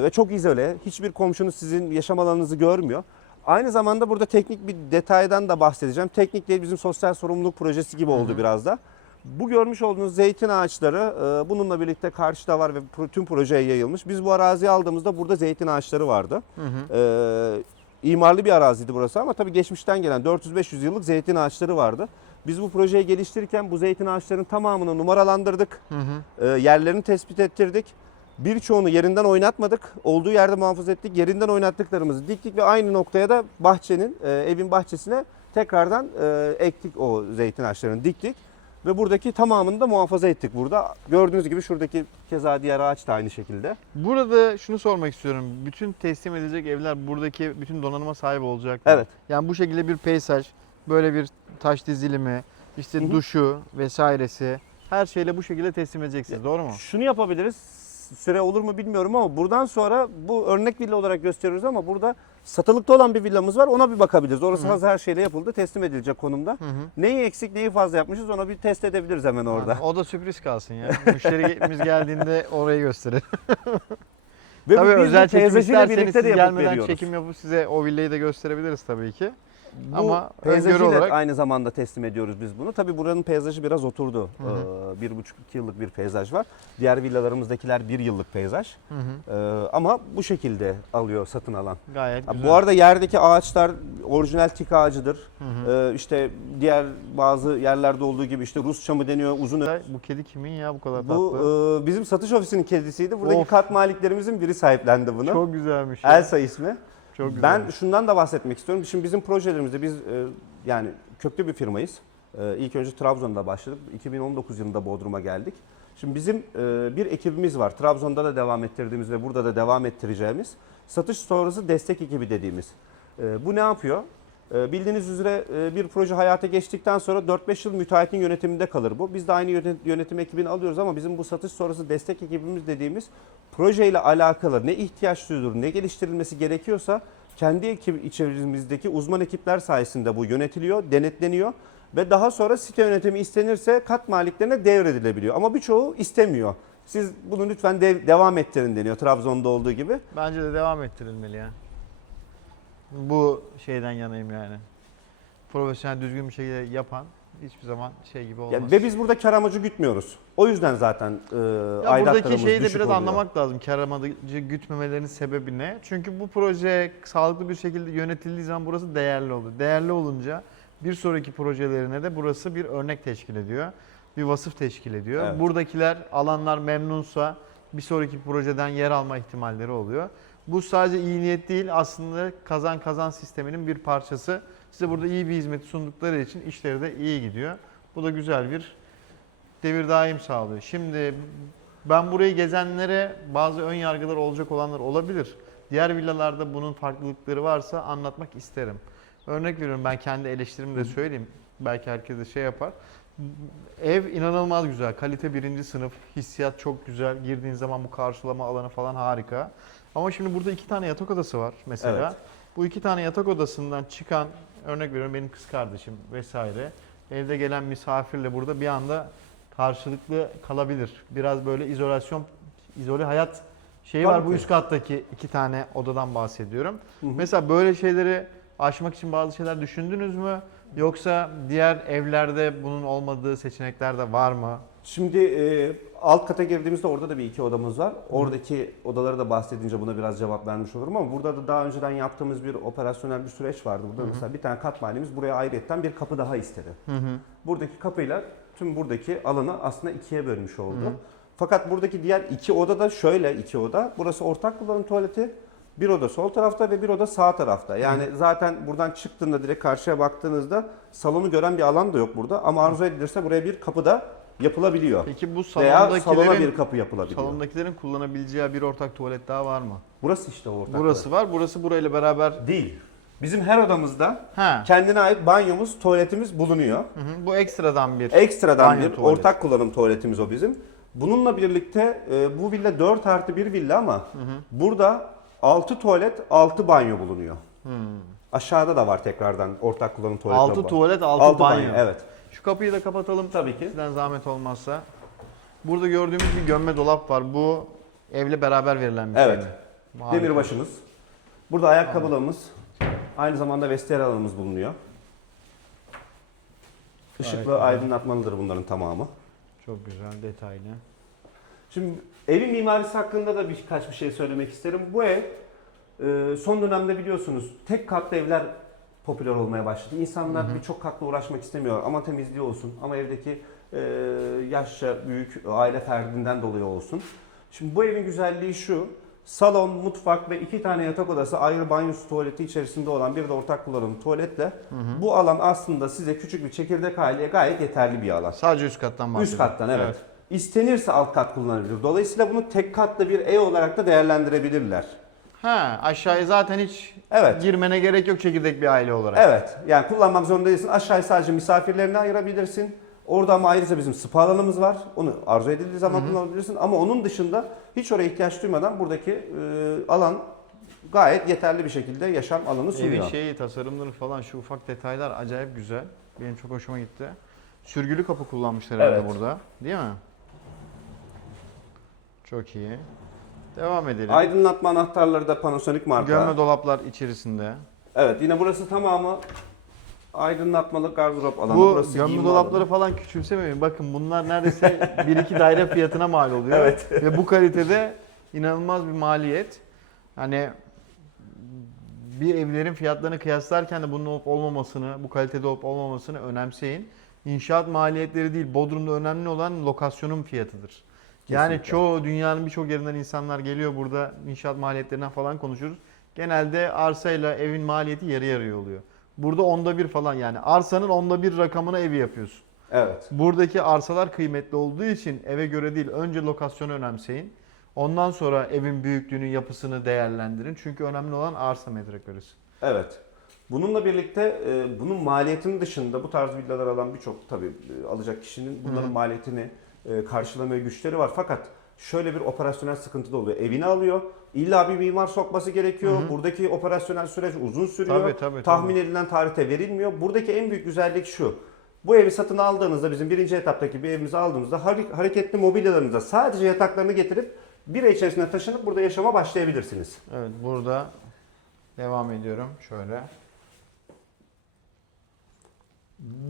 Ve çok izole. Hiçbir komşunuz sizin yaşam alanınızı görmüyor. Aynı zamanda burada teknik bir detaydan da bahsedeceğim. Teknik değil bizim sosyal sorumluluk projesi gibi oldu biraz da. Bu görmüş olduğunuz zeytin ağaçları bununla birlikte karşıda var ve tüm projeye yayılmış. Biz bu araziyi aldığımızda burada zeytin ağaçları vardı. İmarlı bir araziydi burası ama tabii geçmişten gelen 400-500 yıllık zeytin ağaçları vardı. Biz bu projeyi geliştirirken bu zeytin ağaçlarının tamamını numaralandırdık. Yerlerini tespit ettirdik. Birçoğunu yerinden oynatmadık. Olduğu yerde muhafaza ettik. Yerinden oynattıklarımızı diktik ve aynı noktaya da bahçenin, evin bahçesine tekrardan ektik o zeytin ağaçlarını diktik. Ve buradaki tamamını da muhafaza ettik burada. Gördüğünüz gibi şuradaki keza diğer ağaç da aynı şekilde. Burada şunu sormak istiyorum. Bütün teslim edilecek evler buradaki bütün donanıma sahip olacak mı? Evet. Yani bu şekilde bir peyzaj, böyle bir taş dizilimi, işte duşu vesairesi her şeyle bu şekilde teslim edeceksiniz. Doğru mu? Şunu yapabiliriz. Süre olur mu bilmiyorum ama buradan sonra bu örnek villa olarak gösteriyoruz ama burada satılıkta olan bir villamız var. Ona bir bakabiliriz. Orası hazır her şeyle yapıldı. Teslim edilecek konumda. Neyi eksik, neyi fazla yapmışız onu bir test edebiliriz hemen orada. O da sürpriz kalsın ya. Müşterimiz geldiğinde orayı gösterir. Ve Tabii biz özel bir çekim peyzajıyla isterseniz birlikte siz de yapıp gelmeden veriyoruz. çekim yapıp size o villayı da gösterebiliriz tabii ki. Bu Ama öngörü peyzajıyla olarak aynı zamanda teslim ediyoruz biz bunu. Tabii buranın peyzajı biraz oturdu. 1,5-2 yıllık bir peyzaj var. Diğer villalarımızdakiler 1 yıllık peyzaj. Ama bu şekilde alıyor satın alan. gayet güzel. Bu arada yerdeki ağaçlar orijinal tik ağacıdır. İşte diğer bazı yerlerde olduğu gibi işte Rus çamı deniyor. Uzun Bu kedi kimin ya bu kadar tatlı? bu bizim satış ofisinin kedisiydi. Buradaki Of. kat maliklerimizin biri sahiplendi bunu. Çok güzelmiş. ya. Elsa ismi. Çok güzel. Ben şundan da bahsetmek istiyorum. Şimdi bizim projelerimizde biz yani köklü bir firmayız. İlk önce Trabzon'da başladık. 2019 yılında Bodrum'a geldik. Şimdi bizim bir ekibimiz var. Trabzon'da da devam ettirdiğimiz ve burada da devam ettireceğimiz satış sonrası destek ekibi dediğimiz. Bu ne yapıyor? Bildiğiniz üzere bir proje hayata geçtikten sonra 4-5 yıl müteahhitin yönetiminde kalır bu. Biz de aynı yönetim ekibini alıyoruz ama bizim bu satış sonrası destek ekibimiz dediğimiz projeyle alakalı ne ihtiyaç duyulur, ne geliştirilmesi gerekiyorsa kendi ekip içerimizdeki uzman ekipler sayesinde bu yönetiliyor, denetleniyor ve daha sonra site yönetimi istenirse kat maliklerine devredilebiliyor. Ama birçoğu istemiyor. Siz bunu lütfen devam ettirin deniyor Trabzon'da olduğu gibi. Bence de devam ettirilmeli ya. Bu şeyden yanayım yani. Profesyonel düzgün bir şekilde yapan hiçbir zaman şey gibi olmaz. Yani ve biz burada kar amacı gütmüyoruz. O yüzden zaten Ya aidatlarımız buradaki şeyi de düşük biraz oluyor. anlamak lazım. Kar amacı gütmemelerinin sebebi ne? Çünkü bu proje sağlıklı bir şekilde yönetildiği zaman burası değerli olur. Değerli olunca bir sonraki projelerine de burası bir örnek teşkil ediyor. Bir vasıf teşkil ediyor. Evet. Buradakiler alanlar memnunsa bir sonraki projeden yer alma ihtimalleri oluyor. Bu sadece iyi niyet değil aslında kazan kazan sisteminin bir parçası. Size burada iyi bir hizmet sundukları için işleri de iyi gidiyor. Bu da güzel bir devir daim sağlıyor. Şimdi ben burayı gezenlere bazı ön yargılar olacak olanlar olabilir. Diğer villalarda bunun farklılıkları varsa anlatmak isterim. Örnek veriyorum, ben kendi eleştirimi de söyleyeyim. Belki herkes de şey yapar. Ev inanılmaz güzel. Kalite birinci sınıf. Hissiyat çok güzel. Girdiğin zaman bu karşılama alanı falan harika. Ama şimdi burada 2 tane yatak odası var mesela. Evet. Bu 2 tane yatak odasından çıkan, örnek veriyorum benim kız kardeşim vesaire. Evde gelen misafirle burada bir anda karşılıklı kalabilir. Biraz böyle izole hayat şeyi var Tabii bu ki. üst kattaki 2 tane odadan bahsediyorum. Mesela böyle şeyleri aşmak için bazı şeyler düşündünüz mü? Yoksa diğer evlerde bunun olmadığı seçenekler de var mı? Şimdi alt kata girdiğimizde orada da bir iki odamız var. Oradaki odaları da bahsedince buna biraz cevap vermiş olurum ama burada da daha önceden yaptığımız bir operasyonel bir süreç vardı. Burada mesela bir tane kat mahallemiz buraya ayrıyetten bir kapı daha istedi. Buradaki kapıyla tüm buradaki alanı aslında ikiye bölmüş oldu. Fakat buradaki diğer iki oda da şöyle iki oda. Burası ortak kullanım tuvaleti. Bir oda sol tarafta ve bir oda sağ tarafta. Yani zaten buradan çıktığında direkt karşıya baktığınızda salonu gören bir alan da yok burada. Ama arzu edilirse buraya bir kapı da yapılabiliyor. Peki bu Veya salona salondakilerin bir kapı yapılabiliyor. salondakilerin kullanabileceği bir ortak tuvalet daha var mı? Burası işte o ortak Burası var. Burası burayla beraber. tuvalet. Değil. Bizim her odamızda Ha. kendine ait banyomuz, tuvaletimiz bulunuyor. Hı hı. Bu ekstradan bir Ekstradan banyo bir tuvalet. ortak kullanım tuvaletimiz o bizim. Bununla birlikte bu villa 4+1 villa ama burada 6 tuvalet, 6 banyo bulunuyor. Aşağıda da var tekrardan ortak kullanım tuvaleti. 6 tuvalet, 6 banyo. Evet. Şu kapıyı da kapatalım. Tabii ki. Sizden zahmet olmazsa. Burada gördüğümüz bir gömme dolap var. Bu evle beraber verilen bir şey Evet. mi? Harika. Demirbaşımız. Burada ayakkabılığımız. Aynı zamanda vestiyer alanımız bulunuyor. Işıklı aydınlatmalıdır bunların tamamı. Çok güzel, detaylı. Şimdi evin mimarisi hakkında da birkaç bir şey söylemek isterim. Bu ev son dönemde biliyorsunuz tek katlı evler popüler olmaya başladı. İnsanlar birçok katla uğraşmak istemiyor. Ama temizliği olsun, ama evdeki yaşça büyük aile ferdinden dolayı olsun. Şimdi bu evin güzelliği şu. Salon, mutfak ve 2 tane yatak odası, ayrı banyosu, tuvaleti içerisinde olan bir de ortak kullanım tuvaletle bu alan aslında size küçük bir çekirdek aileye gayet yeterli bir alan. Sadece üst kattan bahsediyorum. Üst kattan evet. İstenirse alt kat kullanılabilir. Dolayısıyla bunu tek katlı bir ev olarak da değerlendirebilirler. Ha, aşağıya zaten hiç Evet. girmene gerek yok çekirdek bir aile olarak. Evet. Yani kullanmak zorunda değilsin. Aşağıya sadece misafirlerine ayırabilirsin. Orada ama ayrıca bizim spa alanımız var. Onu arzu edildiği zaman kullanabilirsin. Ama onun dışında hiç oraya ihtiyaç duymadan buradaki alan gayet yeterli bir şekilde yaşam alanı sunuyor. Evin şeyi, tasarımları falan, şu ufak detaylar acayip güzel. Benim çok hoşuma gitti. Sürgülü kapı kullanmışlar herhalde Evet. burada. Değil mi? Çok iyi. Devam edelim. Aydınlatma anahtarları da Panasonic marka. Gömme dolaplar içerisinde. Evet, yine burası tamamı aydınlatmalı gardırop alanı. Bu Burası gömme giyinme dolapları alanı. falan küçümsemeyin. Bakın bunlar neredeyse 1-2 daire fiyatına mal oluyor. Evet. Ve bu kalitede inanılmaz bir maliyet. Hani bir evlerin fiyatlarını kıyaslarken de bunun olup olmamasını, bu kalitede olup olmamasını önemseyin. İnşaat maliyetleri değil, Bodrum'da önemli olan lokasyonun fiyatıdır. Yani Kesinlikle. çoğu dünyanın birçok yerinden insanlar geliyor, burada inşaat maliyetlerinden falan konuşuruz. Genelde arsayla evin maliyeti yarı yarıya oluyor. Burada 1/10 falan, yani arsanın 1/10 rakamına evi yapıyorsun. Evet. Buradaki arsalar kıymetli olduğu için eve göre değil, önce lokasyonu önemseyin. Ondan sonra evin büyüklüğünü, yapısını değerlendirin. Çünkü önemli olan arsa metrekaresi. Evet. Bununla birlikte bunun maliyetinin dışında bu tarz villalar alan birçok tabii alacak kişinin bunların maliyetini karşılamaya güçleri var. Fakat şöyle bir operasyonel sıkıntı da oluyor. Evini alıyor. İlla bir mimar sokması gerekiyor. Buradaki operasyonel süreç uzun sürüyor. Tabii. Tahmin edilen tarihte verilmiyor. Buradaki en büyük güzellik şu. Bu evi satın aldığınızda, bizim birinci etaptaki bir evimizi aldığımızda hareketli mobilyalarınıza sadece yataklarını getirip bir ay içerisinde taşınıp burada yaşama başlayabilirsiniz. Evet, burada devam ediyorum şöyle.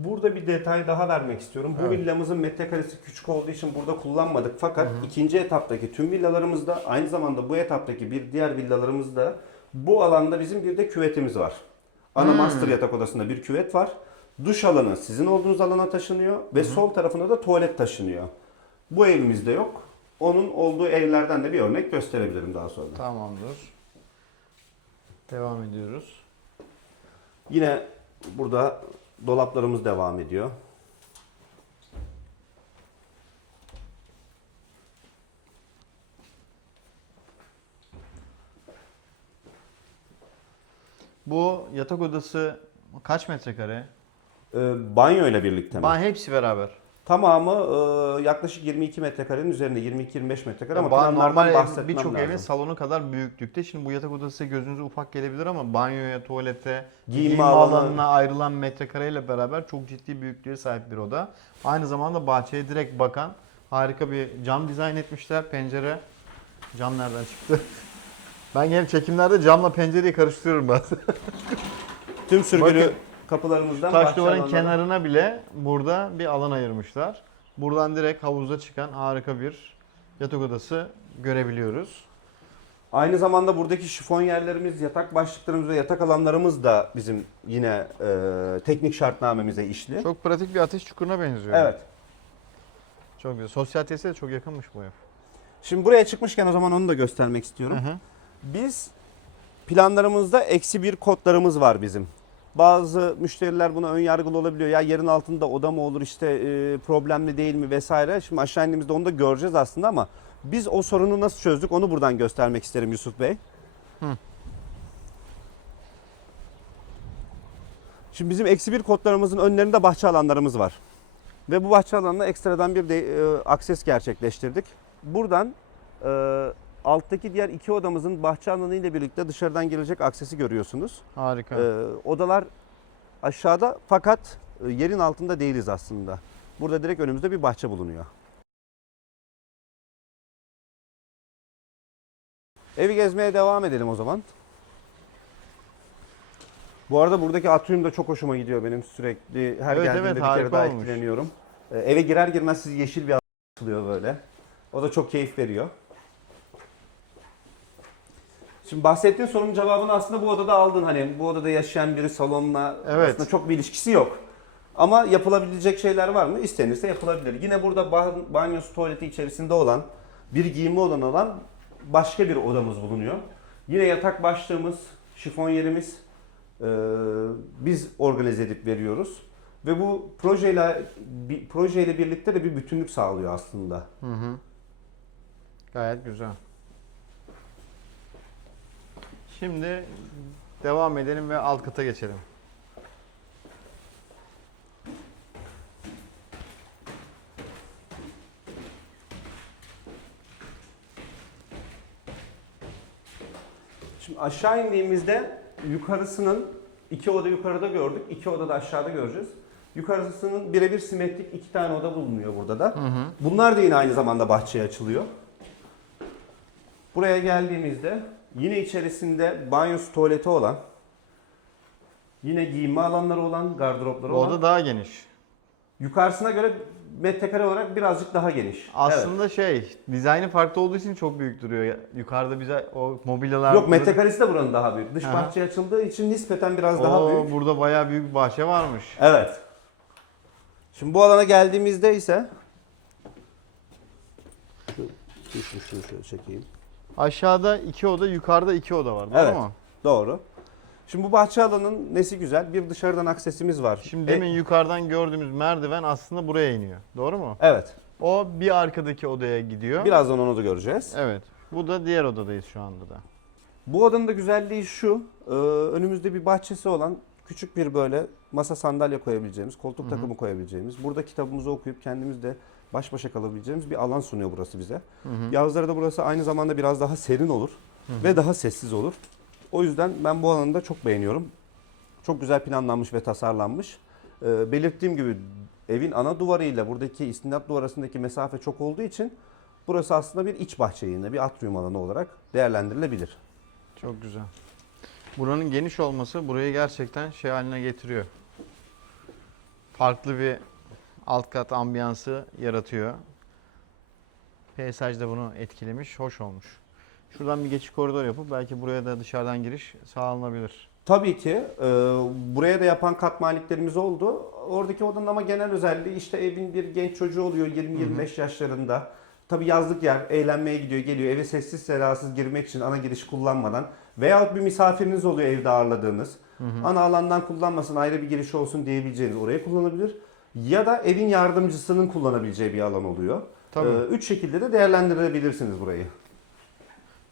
Burada bir detay daha vermek istiyorum. Bu Evet. villamızın metrekaresi küçük olduğu için burada kullanmadık. Fakat ikinci etaptaki tüm villalarımızda, aynı zamanda bu etaptaki bir diğer villalarımızda bu alanda bizim bir de küvetimiz var. Ana master yatak odasında bir küvet var. Duş alanı sizin olduğunuz alana taşınıyor ve sol tarafına da tuvalet taşınıyor. Bu evimizde yok. Onun olduğu evlerden de bir örnek gösterebilirim daha sonra. Tamamdır. Devam ediyoruz. Yine Burada dolaplarımız devam ediyor. Bu yatak odası kaç metrekare? Banyo ile birlikte mi? Hepsi beraber. Tamamı yaklaşık 22 metrekarenin üzerinde, 22-25 metrekare ama Normal planlardan ev, bahsetmem birçok evin lazım. salonu kadar büyüklükte. Şimdi bu yatak odası size gözünüze ufak gelebilir ama banyoya, tuvalete, Giyinme giyinme alanı- alanına ayrılan metrekareyle beraber çok ciddi büyüklüğe sahip bir oda. Aynı zamanda bahçeye direkt bakan harika bir cam dizayn etmişler. Pencere. Cam nereden çıktı? Ben yine çekimlerde camla pencereyi karıştırıyorum bazen. Tüm sürgülü Bakın, kapılarımızdan Taş bahçe duvarın alanları- kenarına bile burada bir alan ayırmışlar. Buradan direkt havuza çıkan harika bir yatak odası görebiliyoruz. Aynı zamanda buradaki şifon yerlerimiz, yatak başlıklarımız ve yatak alanlarımız da bizim yine teknik şartnamemize işli. Çok pratik bir ateş çukuruna benziyor. Evet. Çok güzel. Sosyal tesise de çok yakınmış bu ev. Şimdi buraya çıkmışken o zaman onu da göstermek istiyorum. Hı hı. Biz planlarımızda -1 kodlarımız var bizim. Bazı müşteriler buna ön yargılı olabiliyor. Ya yerin altında oda mı olur işte problemli değil mi vesaire. Şimdi aşağı indiğimizde onu da göreceğiz aslında ama biz o sorunu nasıl çözdük onu buradan göstermek isterim Yusuf Bey. Hı. Şimdi bizim -1 kodlarımızın önlerinde bahçe alanlarımız var. Ve bu bahçe alanına ekstradan bir de akses gerçekleştirdik. Buradan alttaki diğer iki odamızın bahçe alanı ile birlikte dışarıdan gelecek aksesi görüyorsunuz. Harika. Odalar aşağıda fakat yerin altında değiliz aslında. Burada direkt önümüzde bir bahçe bulunuyor. Evi gezmeye devam edelim o zaman. Bu arada buradaki atrium da çok hoşuma gidiyor benim sürekli. Her Evet, geldiğimde evet, bir kere harika daha olmuş. etkileniyorum. Eve girer girmez siz yeşil bir alan açılıyor böyle. O da çok keyif veriyor. Şimdi bahsettiğin sorunun cevabını aslında bu odada aldın. Hani bu odada yaşayan biri salonla Evet. aslında çok bir ilişkisi yok. Ama yapılabilecek şeyler var mı? İstenirse yapılabilir. Yine burada banyosu, tuvaleti içerisinde olan, bir giyinme olan başka bir odamız bulunuyor. Yine yatak başlığımız, şifon yerimiz biz organize edip veriyoruz. Ve bu projeyle birlikte de bir bütünlük sağlıyor aslında. Hı hı. Gayet güzel. Şimdi devam edelim ve alt kata geçelim. Şimdi aşağı indiğimizde yukarısının 2 oda yukarıda gördük, 2 oda da aşağıda göreceğiz. Yukarısının birebir simetrik 2 tane oda bulunuyor burada da. Bunlar da yine aynı zamanda bahçeye açılıyor. Buraya geldiğimizde yine içerisinde banyosu, tuvaleti olan, yine giyinme alanları olan, gardıropları Bu olan. oda daha geniş. Yukarısına göre metrekare olarak birazcık daha geniş. Aslında dizaynı farklı olduğu için çok büyük duruyor. Yukarıda bize o mobilyalar... Yok, metrekaresi de buranın daha büyük. Dış Aha. bahçeye açıldığı için nispeten biraz daha büyük. Burada bayağı büyük bir bahçe varmış. Evet. Şimdi bu alana geldiğimizde ise şunu şöyle çekeyim. Aşağıda 2 oda, yukarıda 2 oda var. Doğru Evet. mu? Doğru. Şimdi bu bahçe alanının nesi güzel? Bir dışarıdan aksesimiz var. Şimdi demin yukarıdan gördüğümüz merdiven aslında buraya iniyor. Doğru mu? Evet. O bir arkadaki odaya gidiyor. Birazdan onu da göreceğiz. Evet. Bu da diğer odadayız şu anda da. Bu odanın da güzelliği şu. Önümüzde bir bahçesi olan küçük bir böyle masa sandalye koyabileceğimiz, koltuk takımı koyabileceğimiz, burada kitabımızı okuyup kendimiz de baş başa kalabileceğimiz bir alan sunuyor burası bize. Yazları burası aynı zamanda biraz daha serin olur ve daha sessiz olur. O yüzden ben bu alanı da çok beğeniyorum. Çok güzel planlanmış ve tasarlanmış. Belirttiğim gibi evin ana duvarıyla buradaki istinat duvarı arasındaki mesafe çok olduğu için burası aslında bir iç bahçe yine bir atrium alanı olarak değerlendirilebilir. Çok güzel. Buranın geniş olması burayı gerçekten haline getiriyor. Farklı bir alt kat ambiyansı yaratıyor. Peyzaj da bunu etkilemiş, hoş olmuş. Şuradan bir geçiş koridor yapıp belki buraya da dışarıdan giriş sağlanabilir. Tabii ki buraya da yapan kat maliklerimiz oldu. Oradaki odanın ama genel özelliği işte evin bir genç çocuğu oluyor 20-25 yaşlarında. Tabii yazlık yer, eğlenmeye gidiyor, geliyor. Eve sessiz sedasız girmek için ana girişi kullanmadan veyahut bir misafiriniz oluyor evde ağırladığınız. Ana alandan kullanmasın, ayrı bir giriş olsun diyebileceğiniz oraya kullanabilir. Ya da evin yardımcısının kullanabileceği bir alan oluyor. Tabii. 3 şekilde de değerlendirebilirsiniz burayı.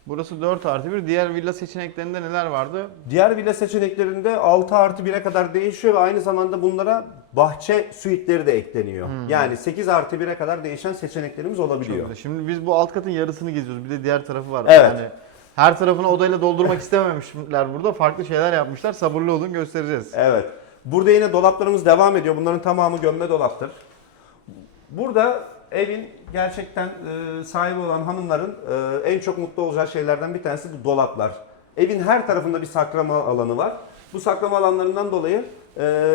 Burası 4+1. Diğer villa seçeneklerinde neler vardı? Diğer villa seçeneklerinde 6+1'e kadar değişiyor ve aynı zamanda bunlara bahçe suitleri de ekleniyor. Yani 8+1'e kadar değişen seçeneklerimiz olabiliyor. Çok güzel. Şimdi biz bu alt katın yarısını geziyoruz. Bir de diğer tarafı var. Evet. Yani her tarafını odayla doldurmak istememişler burada. Farklı şeyler yapmışlar. Sabırlı olun, göstereceğiz. Evet. Burada yine dolaplarımız devam ediyor. Bunların tamamı gömme dolaptır. Burada evin gerçekten sahibi olan hanımların en çok mutlu olacağı şeylerden bir tanesi bu dolaplar. Evin her tarafında bir saklama alanı var. Bu saklama alanlarından dolayı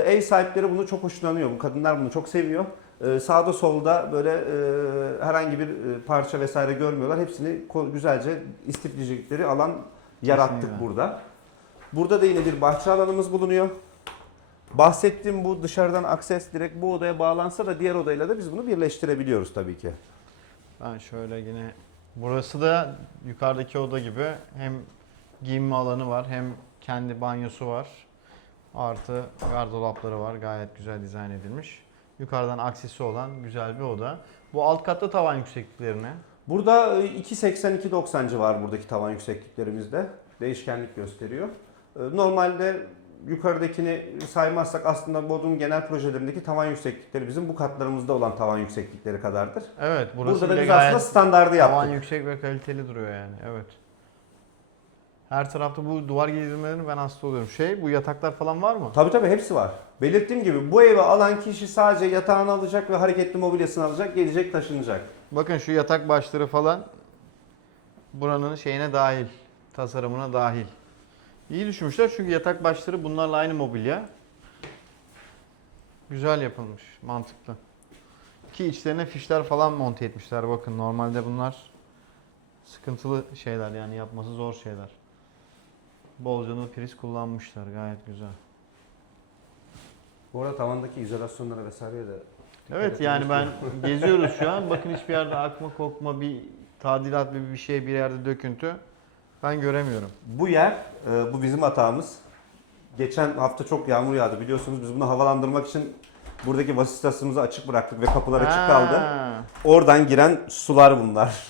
ev sahipleri bunu çok hoşlanıyor. Bu kadınlar bunu çok seviyor. Sağda solda böyle herhangi bir parça vesaire görmüyorlar. Hepsini güzelce istifleyecekleri alan yarattık Kesinlikle. burada. Burada da yine bir bahçe alanımız bulunuyor. Bahsettiğim bu dışarıdan akses direkt bu odaya bağlansa da diğer odayla da biz bunu birleştirebiliyoruz tabii ki. Ben şöyle yine... Burası da yukarıdaki oda gibi hem giyinme alanı var hem kendi banyosu var. Artı gardolapları var. Gayet güzel dizayn edilmiş. Yukarıdan aksesi olan güzel bir oda. Bu alt katta tavan yüksekliklerine. Burada 2.80-2.90 civarı buradaki tavan yüksekliklerimizde değişkenlik gösteriyor. Normalde yukarıdakini saymazsak aslında Bodrum genel projelerindeki tavan yükseklikleri bizim bu katlarımızda olan tavan yükseklikleri kadardır. Evet, burası Burada da bile biz gayet aslında standardı yaptık. tavan yüksek ve kaliteli duruyor yani. Evet. Her tarafta bu duvar giydirmelerine ben hasta oluyorum. Bu yataklar falan var mı? Tabii hepsi var. Belirttiğim gibi bu eve alan kişi sadece yatağını alacak ve hareketli mobilyasını alacak, gelecek taşınacak. Bakın şu yatak başları falan buranın şeyine dahil, tasarımına dahil. İyi düşünmüşler çünkü yatak başları bunlarla aynı mobilya. Güzel yapılmış, mantıklı. Ki içlerine fişler falan monte etmişler. Bakın normalde bunlar sıkıntılı şeyler yani yapması zor şeyler. Bolcanı priz kullanmışlar, gayet güzel. Bu arada tavandaki izolasyonlara vesaireye de Evet yani ben geziyoruz şu an. Bakın hiçbir yerde akma kokma bir tadilat bir şey bir yerde döküntü ben göremiyorum. bu yer, bu bizim hatamız. Geçen hafta çok yağmur yağdı biliyorsunuz. Biz bunu havalandırmak için buradaki vasıtasımızı açık bıraktık ve kapılar açık kaldı. Oradan giren sular bunlar.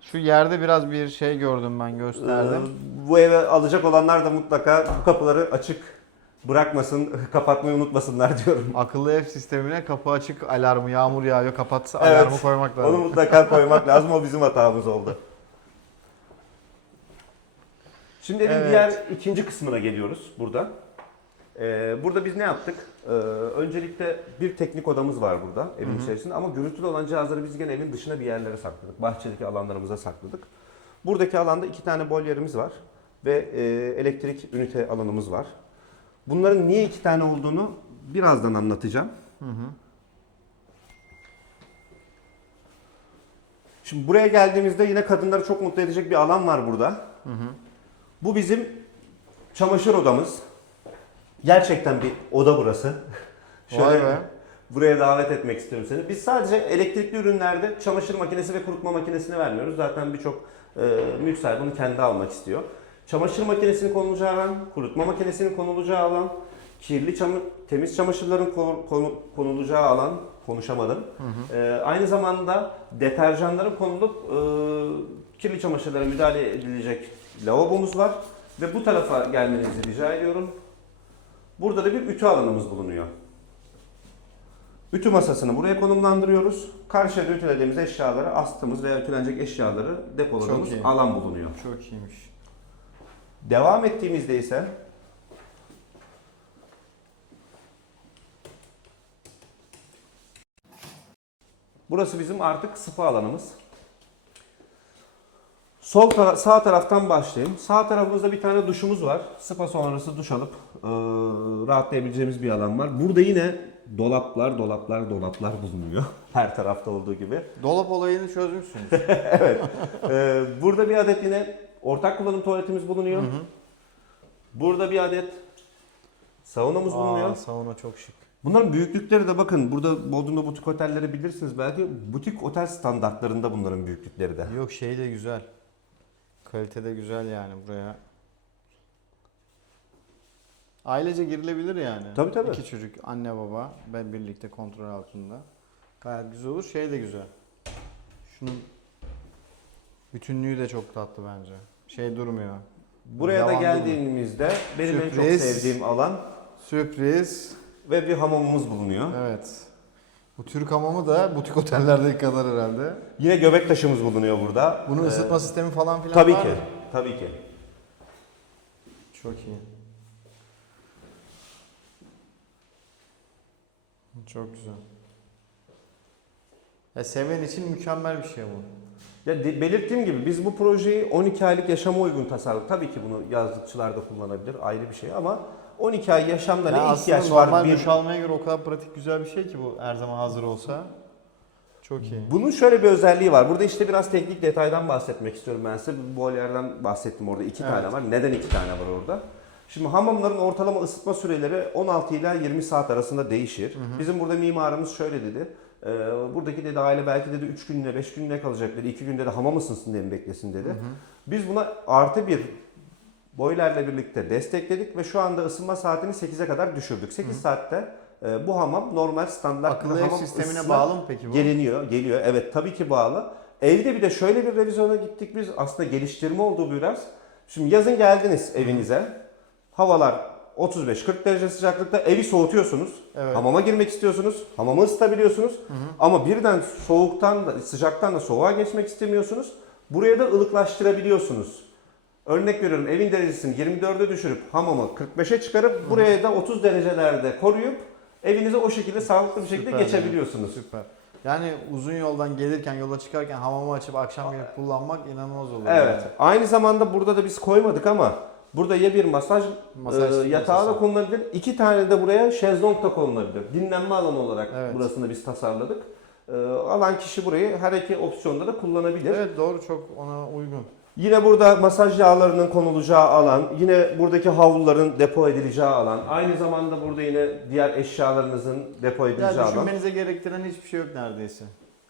Şu yerde biraz bir şey gördüm ben gösterdim. Bu eve alacak olanlar da mutlaka bu kapıları açık bırakmasın, kapatmayı unutmasınlar diyorum. Akıllı ev sistemine kapı açık alarmı yağmur yağıyor kapat alarmı koymak lazım. Onu mutlaka koymak lazım. O bizim hatamız oldu. Şimdi evin Evet. diğer ikinci kısmına geliyoruz burada. Burada biz ne yaptık? Öncelikle bir teknik odamız var burada evin içerisinde ama gürültülü olan cihazları biz gene evin dışına bir yerlere sakladık. Bahçedeki alanlarımıza sakladık. Buradaki alanda 2 tane boilerimiz var ve elektrik ünite alanımız var. Bunların niye 2 tane olduğunu birazdan anlatacağım. Şimdi buraya geldiğimizde yine kadınları çok mutlu edecek bir alan var burada. Bu bizim çamaşır odamız. Gerçekten bir oda burası. Vay be. Buraya davet etmek istiyorum seni. Biz sadece elektrikli ürünlerde çamaşır makinesi ve kurutma makinesini vermiyoruz. Zaten birçok mülk sahibi bunu kendi almak istiyor. Çamaşır makinesinin konulacağı alan, kurutma makinesinin konulacağı alan, temiz çamaşırların konulacağı alan, konuşamadım. Aynı zamanda deterjanların konulup kirli çamaşırlara müdahale edilecek lavabomuz var. Ve bu tarafa gelmenizi rica ediyorum. Burada da bir ütü alanımız bulunuyor. Ütü masasını buraya konumlandırıyoruz. Karşıya da ütülediğimiz eşyaları, astığımız veya ütülenecek eşyaları depoladığımız Çok iyi. alan bulunuyor. Çok iyiymiş. Devam ettiğimizde ise burası bizim artık spa alanımız. Sağ taraftan başlayayım. Sağ tarafımızda bir tane duşumuz var. Spa sonrası duş alıp rahatlayabileceğimiz bir alan var. Burada yine dolaplar bulunuyor. Her tarafta olduğu gibi. Dolap olayını çözmüşsünüz. Evet. Burada bir adet yine ortak kullanım tuvaletimiz bulunuyor. Burada bir adet saunamız bulunuyor. Sauna çok şık. Bunların büyüklükleri de bakın burada Bodrum'da butik otelleri bilirsiniz belki. Butik otel standartlarında bunların büyüklükleri de. Yok şey de güzel. Kalite de güzel yani buraya. Ailece girilebilir yani. Tabii, tabii. 2 çocuk, anne baba ve birlikte kontrol altında. Gayet güzel olur. Şey de güzel. Şunun bütünlüğü de çok tatlı bence. Şey durmuyor. Buraya da Yavan geldiğimizde benim en çok Sürpriz. sevdiğim alan Sürpriz. ve bir hamamımız bulunuyor. Evet. Bu Türk hamamı da butik otellerdeki kadar herhalde. Yine göbek taşımız bulunuyor burada. Bunun ısıtma sistemi falan filan Tabii var ki. mı? Tabii ki. Çok iyi. Çok güzel. Ya seven için mükemmel bir şey bu. Ya belirttiğim gibi biz bu projeyi 12 aylık yaşama uygun tasarladık. Tabii ki bunu yazlıkçılar da kullanabilir, ayrı bir şey ama 12 ay yaşamda Ya ne ihtiyaç aslında var? normal duş almaya göre o kadar pratik güzel bir şey ki bu her zaman hazır olsa. Çok iyi. Bunun şöyle bir özelliği var. Burada işte biraz teknik detaydan bahsetmek istiyorum ben size. Bu boiler'den bahsettim orada. 2 tane var. Neden 2 tane var orada? Şimdi hamamların ortalama ısıtma süreleri 16 ile 20 saat arasında değişir. Bizim burada mimarımız şöyle dedi. Buradaki dedi aile belki dedi 3 günle 5 günle kalacak dedi. 2 günde de hamam ısınsın diye mi beklesin dedi. Biz buna artı bir boilerle birlikte destekledik ve şu anda ısınma saatini 8'e kadar düşürdük. 8 saatte bu hamam normal standart Akıllı bir ev hamam sistemine ısısına bağlı mı peki bu? Geliyor. Evet tabii ki bağlı. Evde bir de şöyle bir revizyona gittik biz. Aslında geliştirme oldu biraz. Şimdi yazın geldiniz evinize. Havalar 35-40 derece sıcaklıkta, evi soğutuyorsunuz. Evet. Hamama girmek istiyorsunuz. Hamamı ısıtabiliyorsunuz. Ama birden soğuktan da sıcaktan da soğuğa geçmek istemiyorsunuz. Buraya da ılıklaştırabiliyorsunuz. Örnek veriyorum, evin derecesini 24'e düşürüp hamamı 45'e çıkarıp buraya da 30 derecelerde koruyup evinize o şekilde sağlıklı bir şekilde Süper geçebiliyorsunuz. Süper. Yani uzun yoldan gelirken, yola çıkarken hamamı açıp akşam gelip kullanmak inanılmaz olur. Evet. Yani. Aynı zamanda burada da biz koymadık ama burada ya bir masaj yatağı da masası. konulabilir. 2 tane de buraya şezlong da konulabilir. Dinlenme alanı olarak Evet. burasını biz tasarladık. Alan kişi burayı her iki opsiyonda da kullanabilir. Evet doğru, çok ona uygun. Yine burada masaj yağlarının konulacağı alan, yine buradaki havluların depo edileceği alan, aynı zamanda burada yine diğer eşyalarınızın depo edileceği Yani alan. düşünmenize gerektiren hiçbir şey yok neredeyse.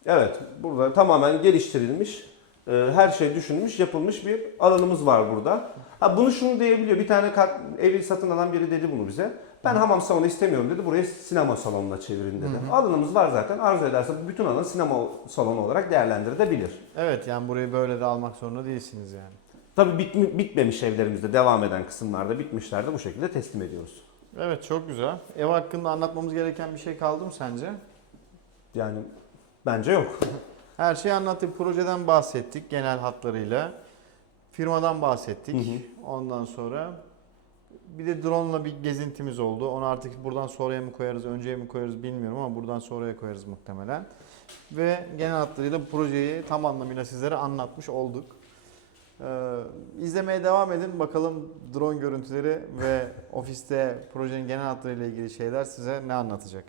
Evet, burada tamamen geliştirilmiş, her şey düşünülmüş, yapılmış bir alanımız var burada. Ha, bunu şunu diyebiliyor, bir tane evi satın alan biri dedi bunu bize. Ben hamam salonu istemiyorum dedi, burayı sinema salonuna çevirin dedi. Alanımız var zaten, arzu ederse bütün alanı sinema salonu olarak değerlendirilebilir. Evet yani burayı böyle de almak zorunda değilsiniz yani. Tabii bitmemiş evlerimizde, devam eden kısımlarda bitmişlerde bu şekilde teslim ediyoruz. Evet çok güzel. Ev hakkında anlatmamız gereken bir şey kaldı mı sence? Yani bence yok. Her şeyi anlattık. Projeden bahsettik genel hatlarıyla. Firmadan bahsettik. Ondan sonra bir de drone'la bir gezintimiz oldu. Onu artık buradan sonraya mı koyarız, önceye mi koyarız bilmiyorum ama buradan sonraya koyarız muhtemelen. Ve genel hatlarıyla bu projeyi tam anlamıyla sizlere anlatmış olduk. İzlemeye devam edin. Bakalım drone görüntüleri ve ofiste projenin genel hatlarıyla ilgili şeyler size ne anlatacak.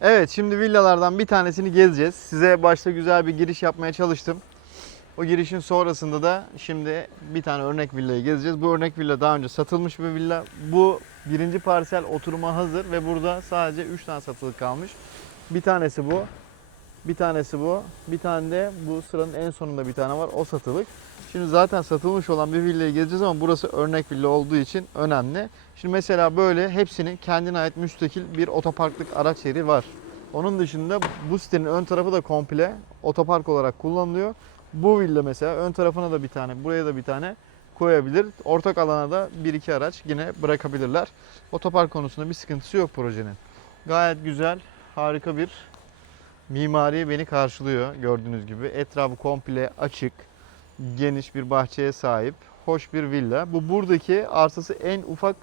Evet, şimdi villalardan bir tanesini gezeceğiz. Size başta güzel bir giriş yapmaya çalıştım. O girişin sonrasında da şimdi bir tane örnek villayı gezeceğiz. Bu örnek villa daha önce satılmış bir villa. Bu birinci parsel oturuma hazır ve burada sadece 3 tane satılık kalmış. Bir tanesi bu, bir tanesi bu, bir tane de bu sıranın en sonunda bir tane var, o satılık. Şimdi zaten satılmış olan bir villayı gezeceğiz ama burası örnek villa olduğu için önemli. Şimdi mesela böyle hepsinin kendine ait müstakil bir otoparklık araç yeri var. Onun dışında bu sitenin ön tarafı da komple otopark olarak kullanılıyor. Bu villa mesela ön tarafına da bir tane, buraya da bir tane koyabilir. Ortak alana da 1-2 araç yine bırakabilirler. Otopark konusunda bir sıkıntısı yok projenin. Gayet güzel, harika bir mimari beni karşılıyor gördüğünüz gibi. Etrafı komple açık, geniş bir bahçeye sahip, hoş bir villa. Bu buradaki arsası en ufak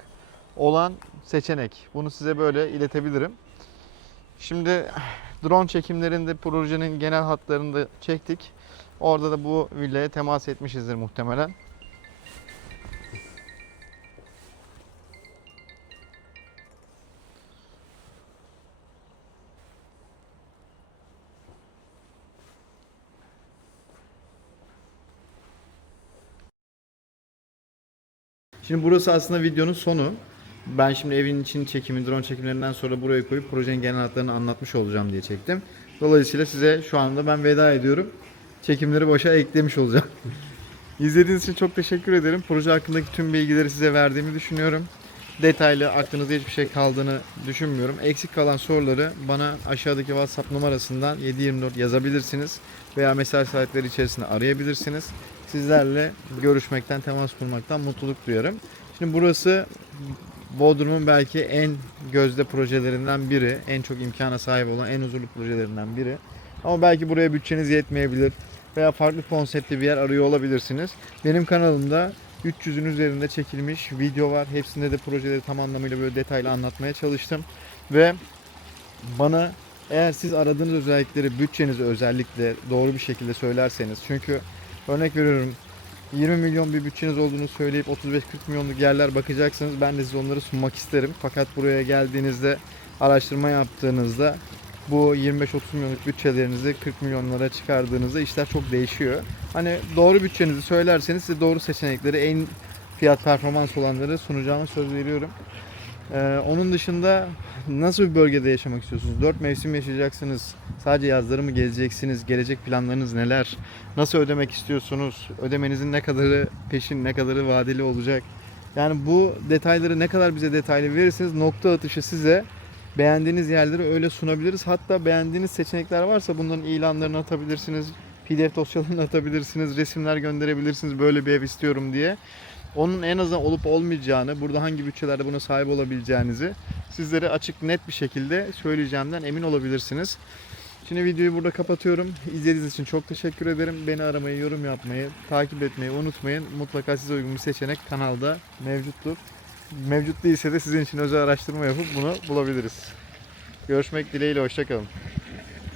olan seçenek. Bunu size böyle iletebilirim. Şimdi drone çekimlerinde projenin genel hatlarını da çektik. Orada da bu villaya temas etmişizdir muhtemelen. Şimdi burası aslında videonun sonu. Ben şimdi evin için çekimi, drone çekimlerinden sonra buraya koyup projenin genel hatlarını anlatmış olacağım diye çektim. Dolayısıyla size şu anda ben veda ediyorum. Çekimleri boşa eklemiş olacağım. İzlediğiniz için çok teşekkür ederim. Proje hakkındaki tüm bilgileri size verdiğimi düşünüyorum. Detaylı, aklınızda hiçbir şey kaldığını düşünmüyorum. Eksik kalan soruları bana aşağıdaki WhatsApp numarasından 7/24 yazabilirsiniz. Veya mesaj saatleri içerisinde arayabilirsiniz. Sizlerle görüşmekten, temas kurmaktan mutluluk duyarım. Şimdi burası Bodrum'un belki en gözde projelerinden biri. En çok imkana sahip olan en huzurlu projelerinden biri. Ama belki buraya bütçeniz yetmeyebilir. Veya farklı konseptli bir yer arıyor olabilirsiniz. Benim kanalımda 300'ün üzerinde çekilmiş video var. Hepsinde de projeleri tam anlamıyla böyle detaylı anlatmaya çalıştım. Ve bana eğer siz aradığınız özellikleri, bütçenizi özellikle doğru bir şekilde söylerseniz. Çünkü örnek veriyorum, 20 milyon bir bütçeniz olduğunu söyleyip 35-40 milyonluk yerler bakacaksınız. Ben de size onları sunmak isterim. Fakat buraya geldiğinizde, araştırma yaptığınızda bu 25-30 milyonluk bütçelerinizi 40 milyonlara çıkardığınızda işler çok değişiyor. Hani doğru bütçenizi söylerseniz size doğru seçenekleri, en fiyat performans olanları sunacağıma söz veriyorum. Onun dışında nasıl bir bölgede yaşamak istiyorsunuz? 4 mevsim yaşayacaksınız. Sadece yazları mı gezeceksiniz? Gelecek planlarınız neler? Nasıl ödemek istiyorsunuz? Ödemenizin ne kadarı peşin, ne kadarı vadeli olacak? Yani bu detayları ne kadar bize detaylı verirseniz nokta atışı size beğendiğiniz yerleri öyle sunabiliriz. Hatta beğendiğiniz seçenekler varsa bunların ilanlarını atabilirsiniz. PDF dosyalarını atabilirsiniz. Resimler gönderebilirsiniz. Böyle bir ev istiyorum diye. Onun en azından olup olmayacağını, burada hangi bütçelerde buna sahip olabileceğinizi sizlere açık net bir şekilde söyleyeceğimden emin olabilirsiniz. Şimdi videoyu burada kapatıyorum. İzlediğiniz için çok teşekkür ederim. Beni aramayı, yorum yapmayı, takip etmeyi unutmayın. Mutlaka size uygun bir seçenek kanalda mevcuttur. Mevcut değilse de sizin için özel araştırma yapıp bunu bulabiliriz. Görüşmek dileğiyle, hoşça kalın.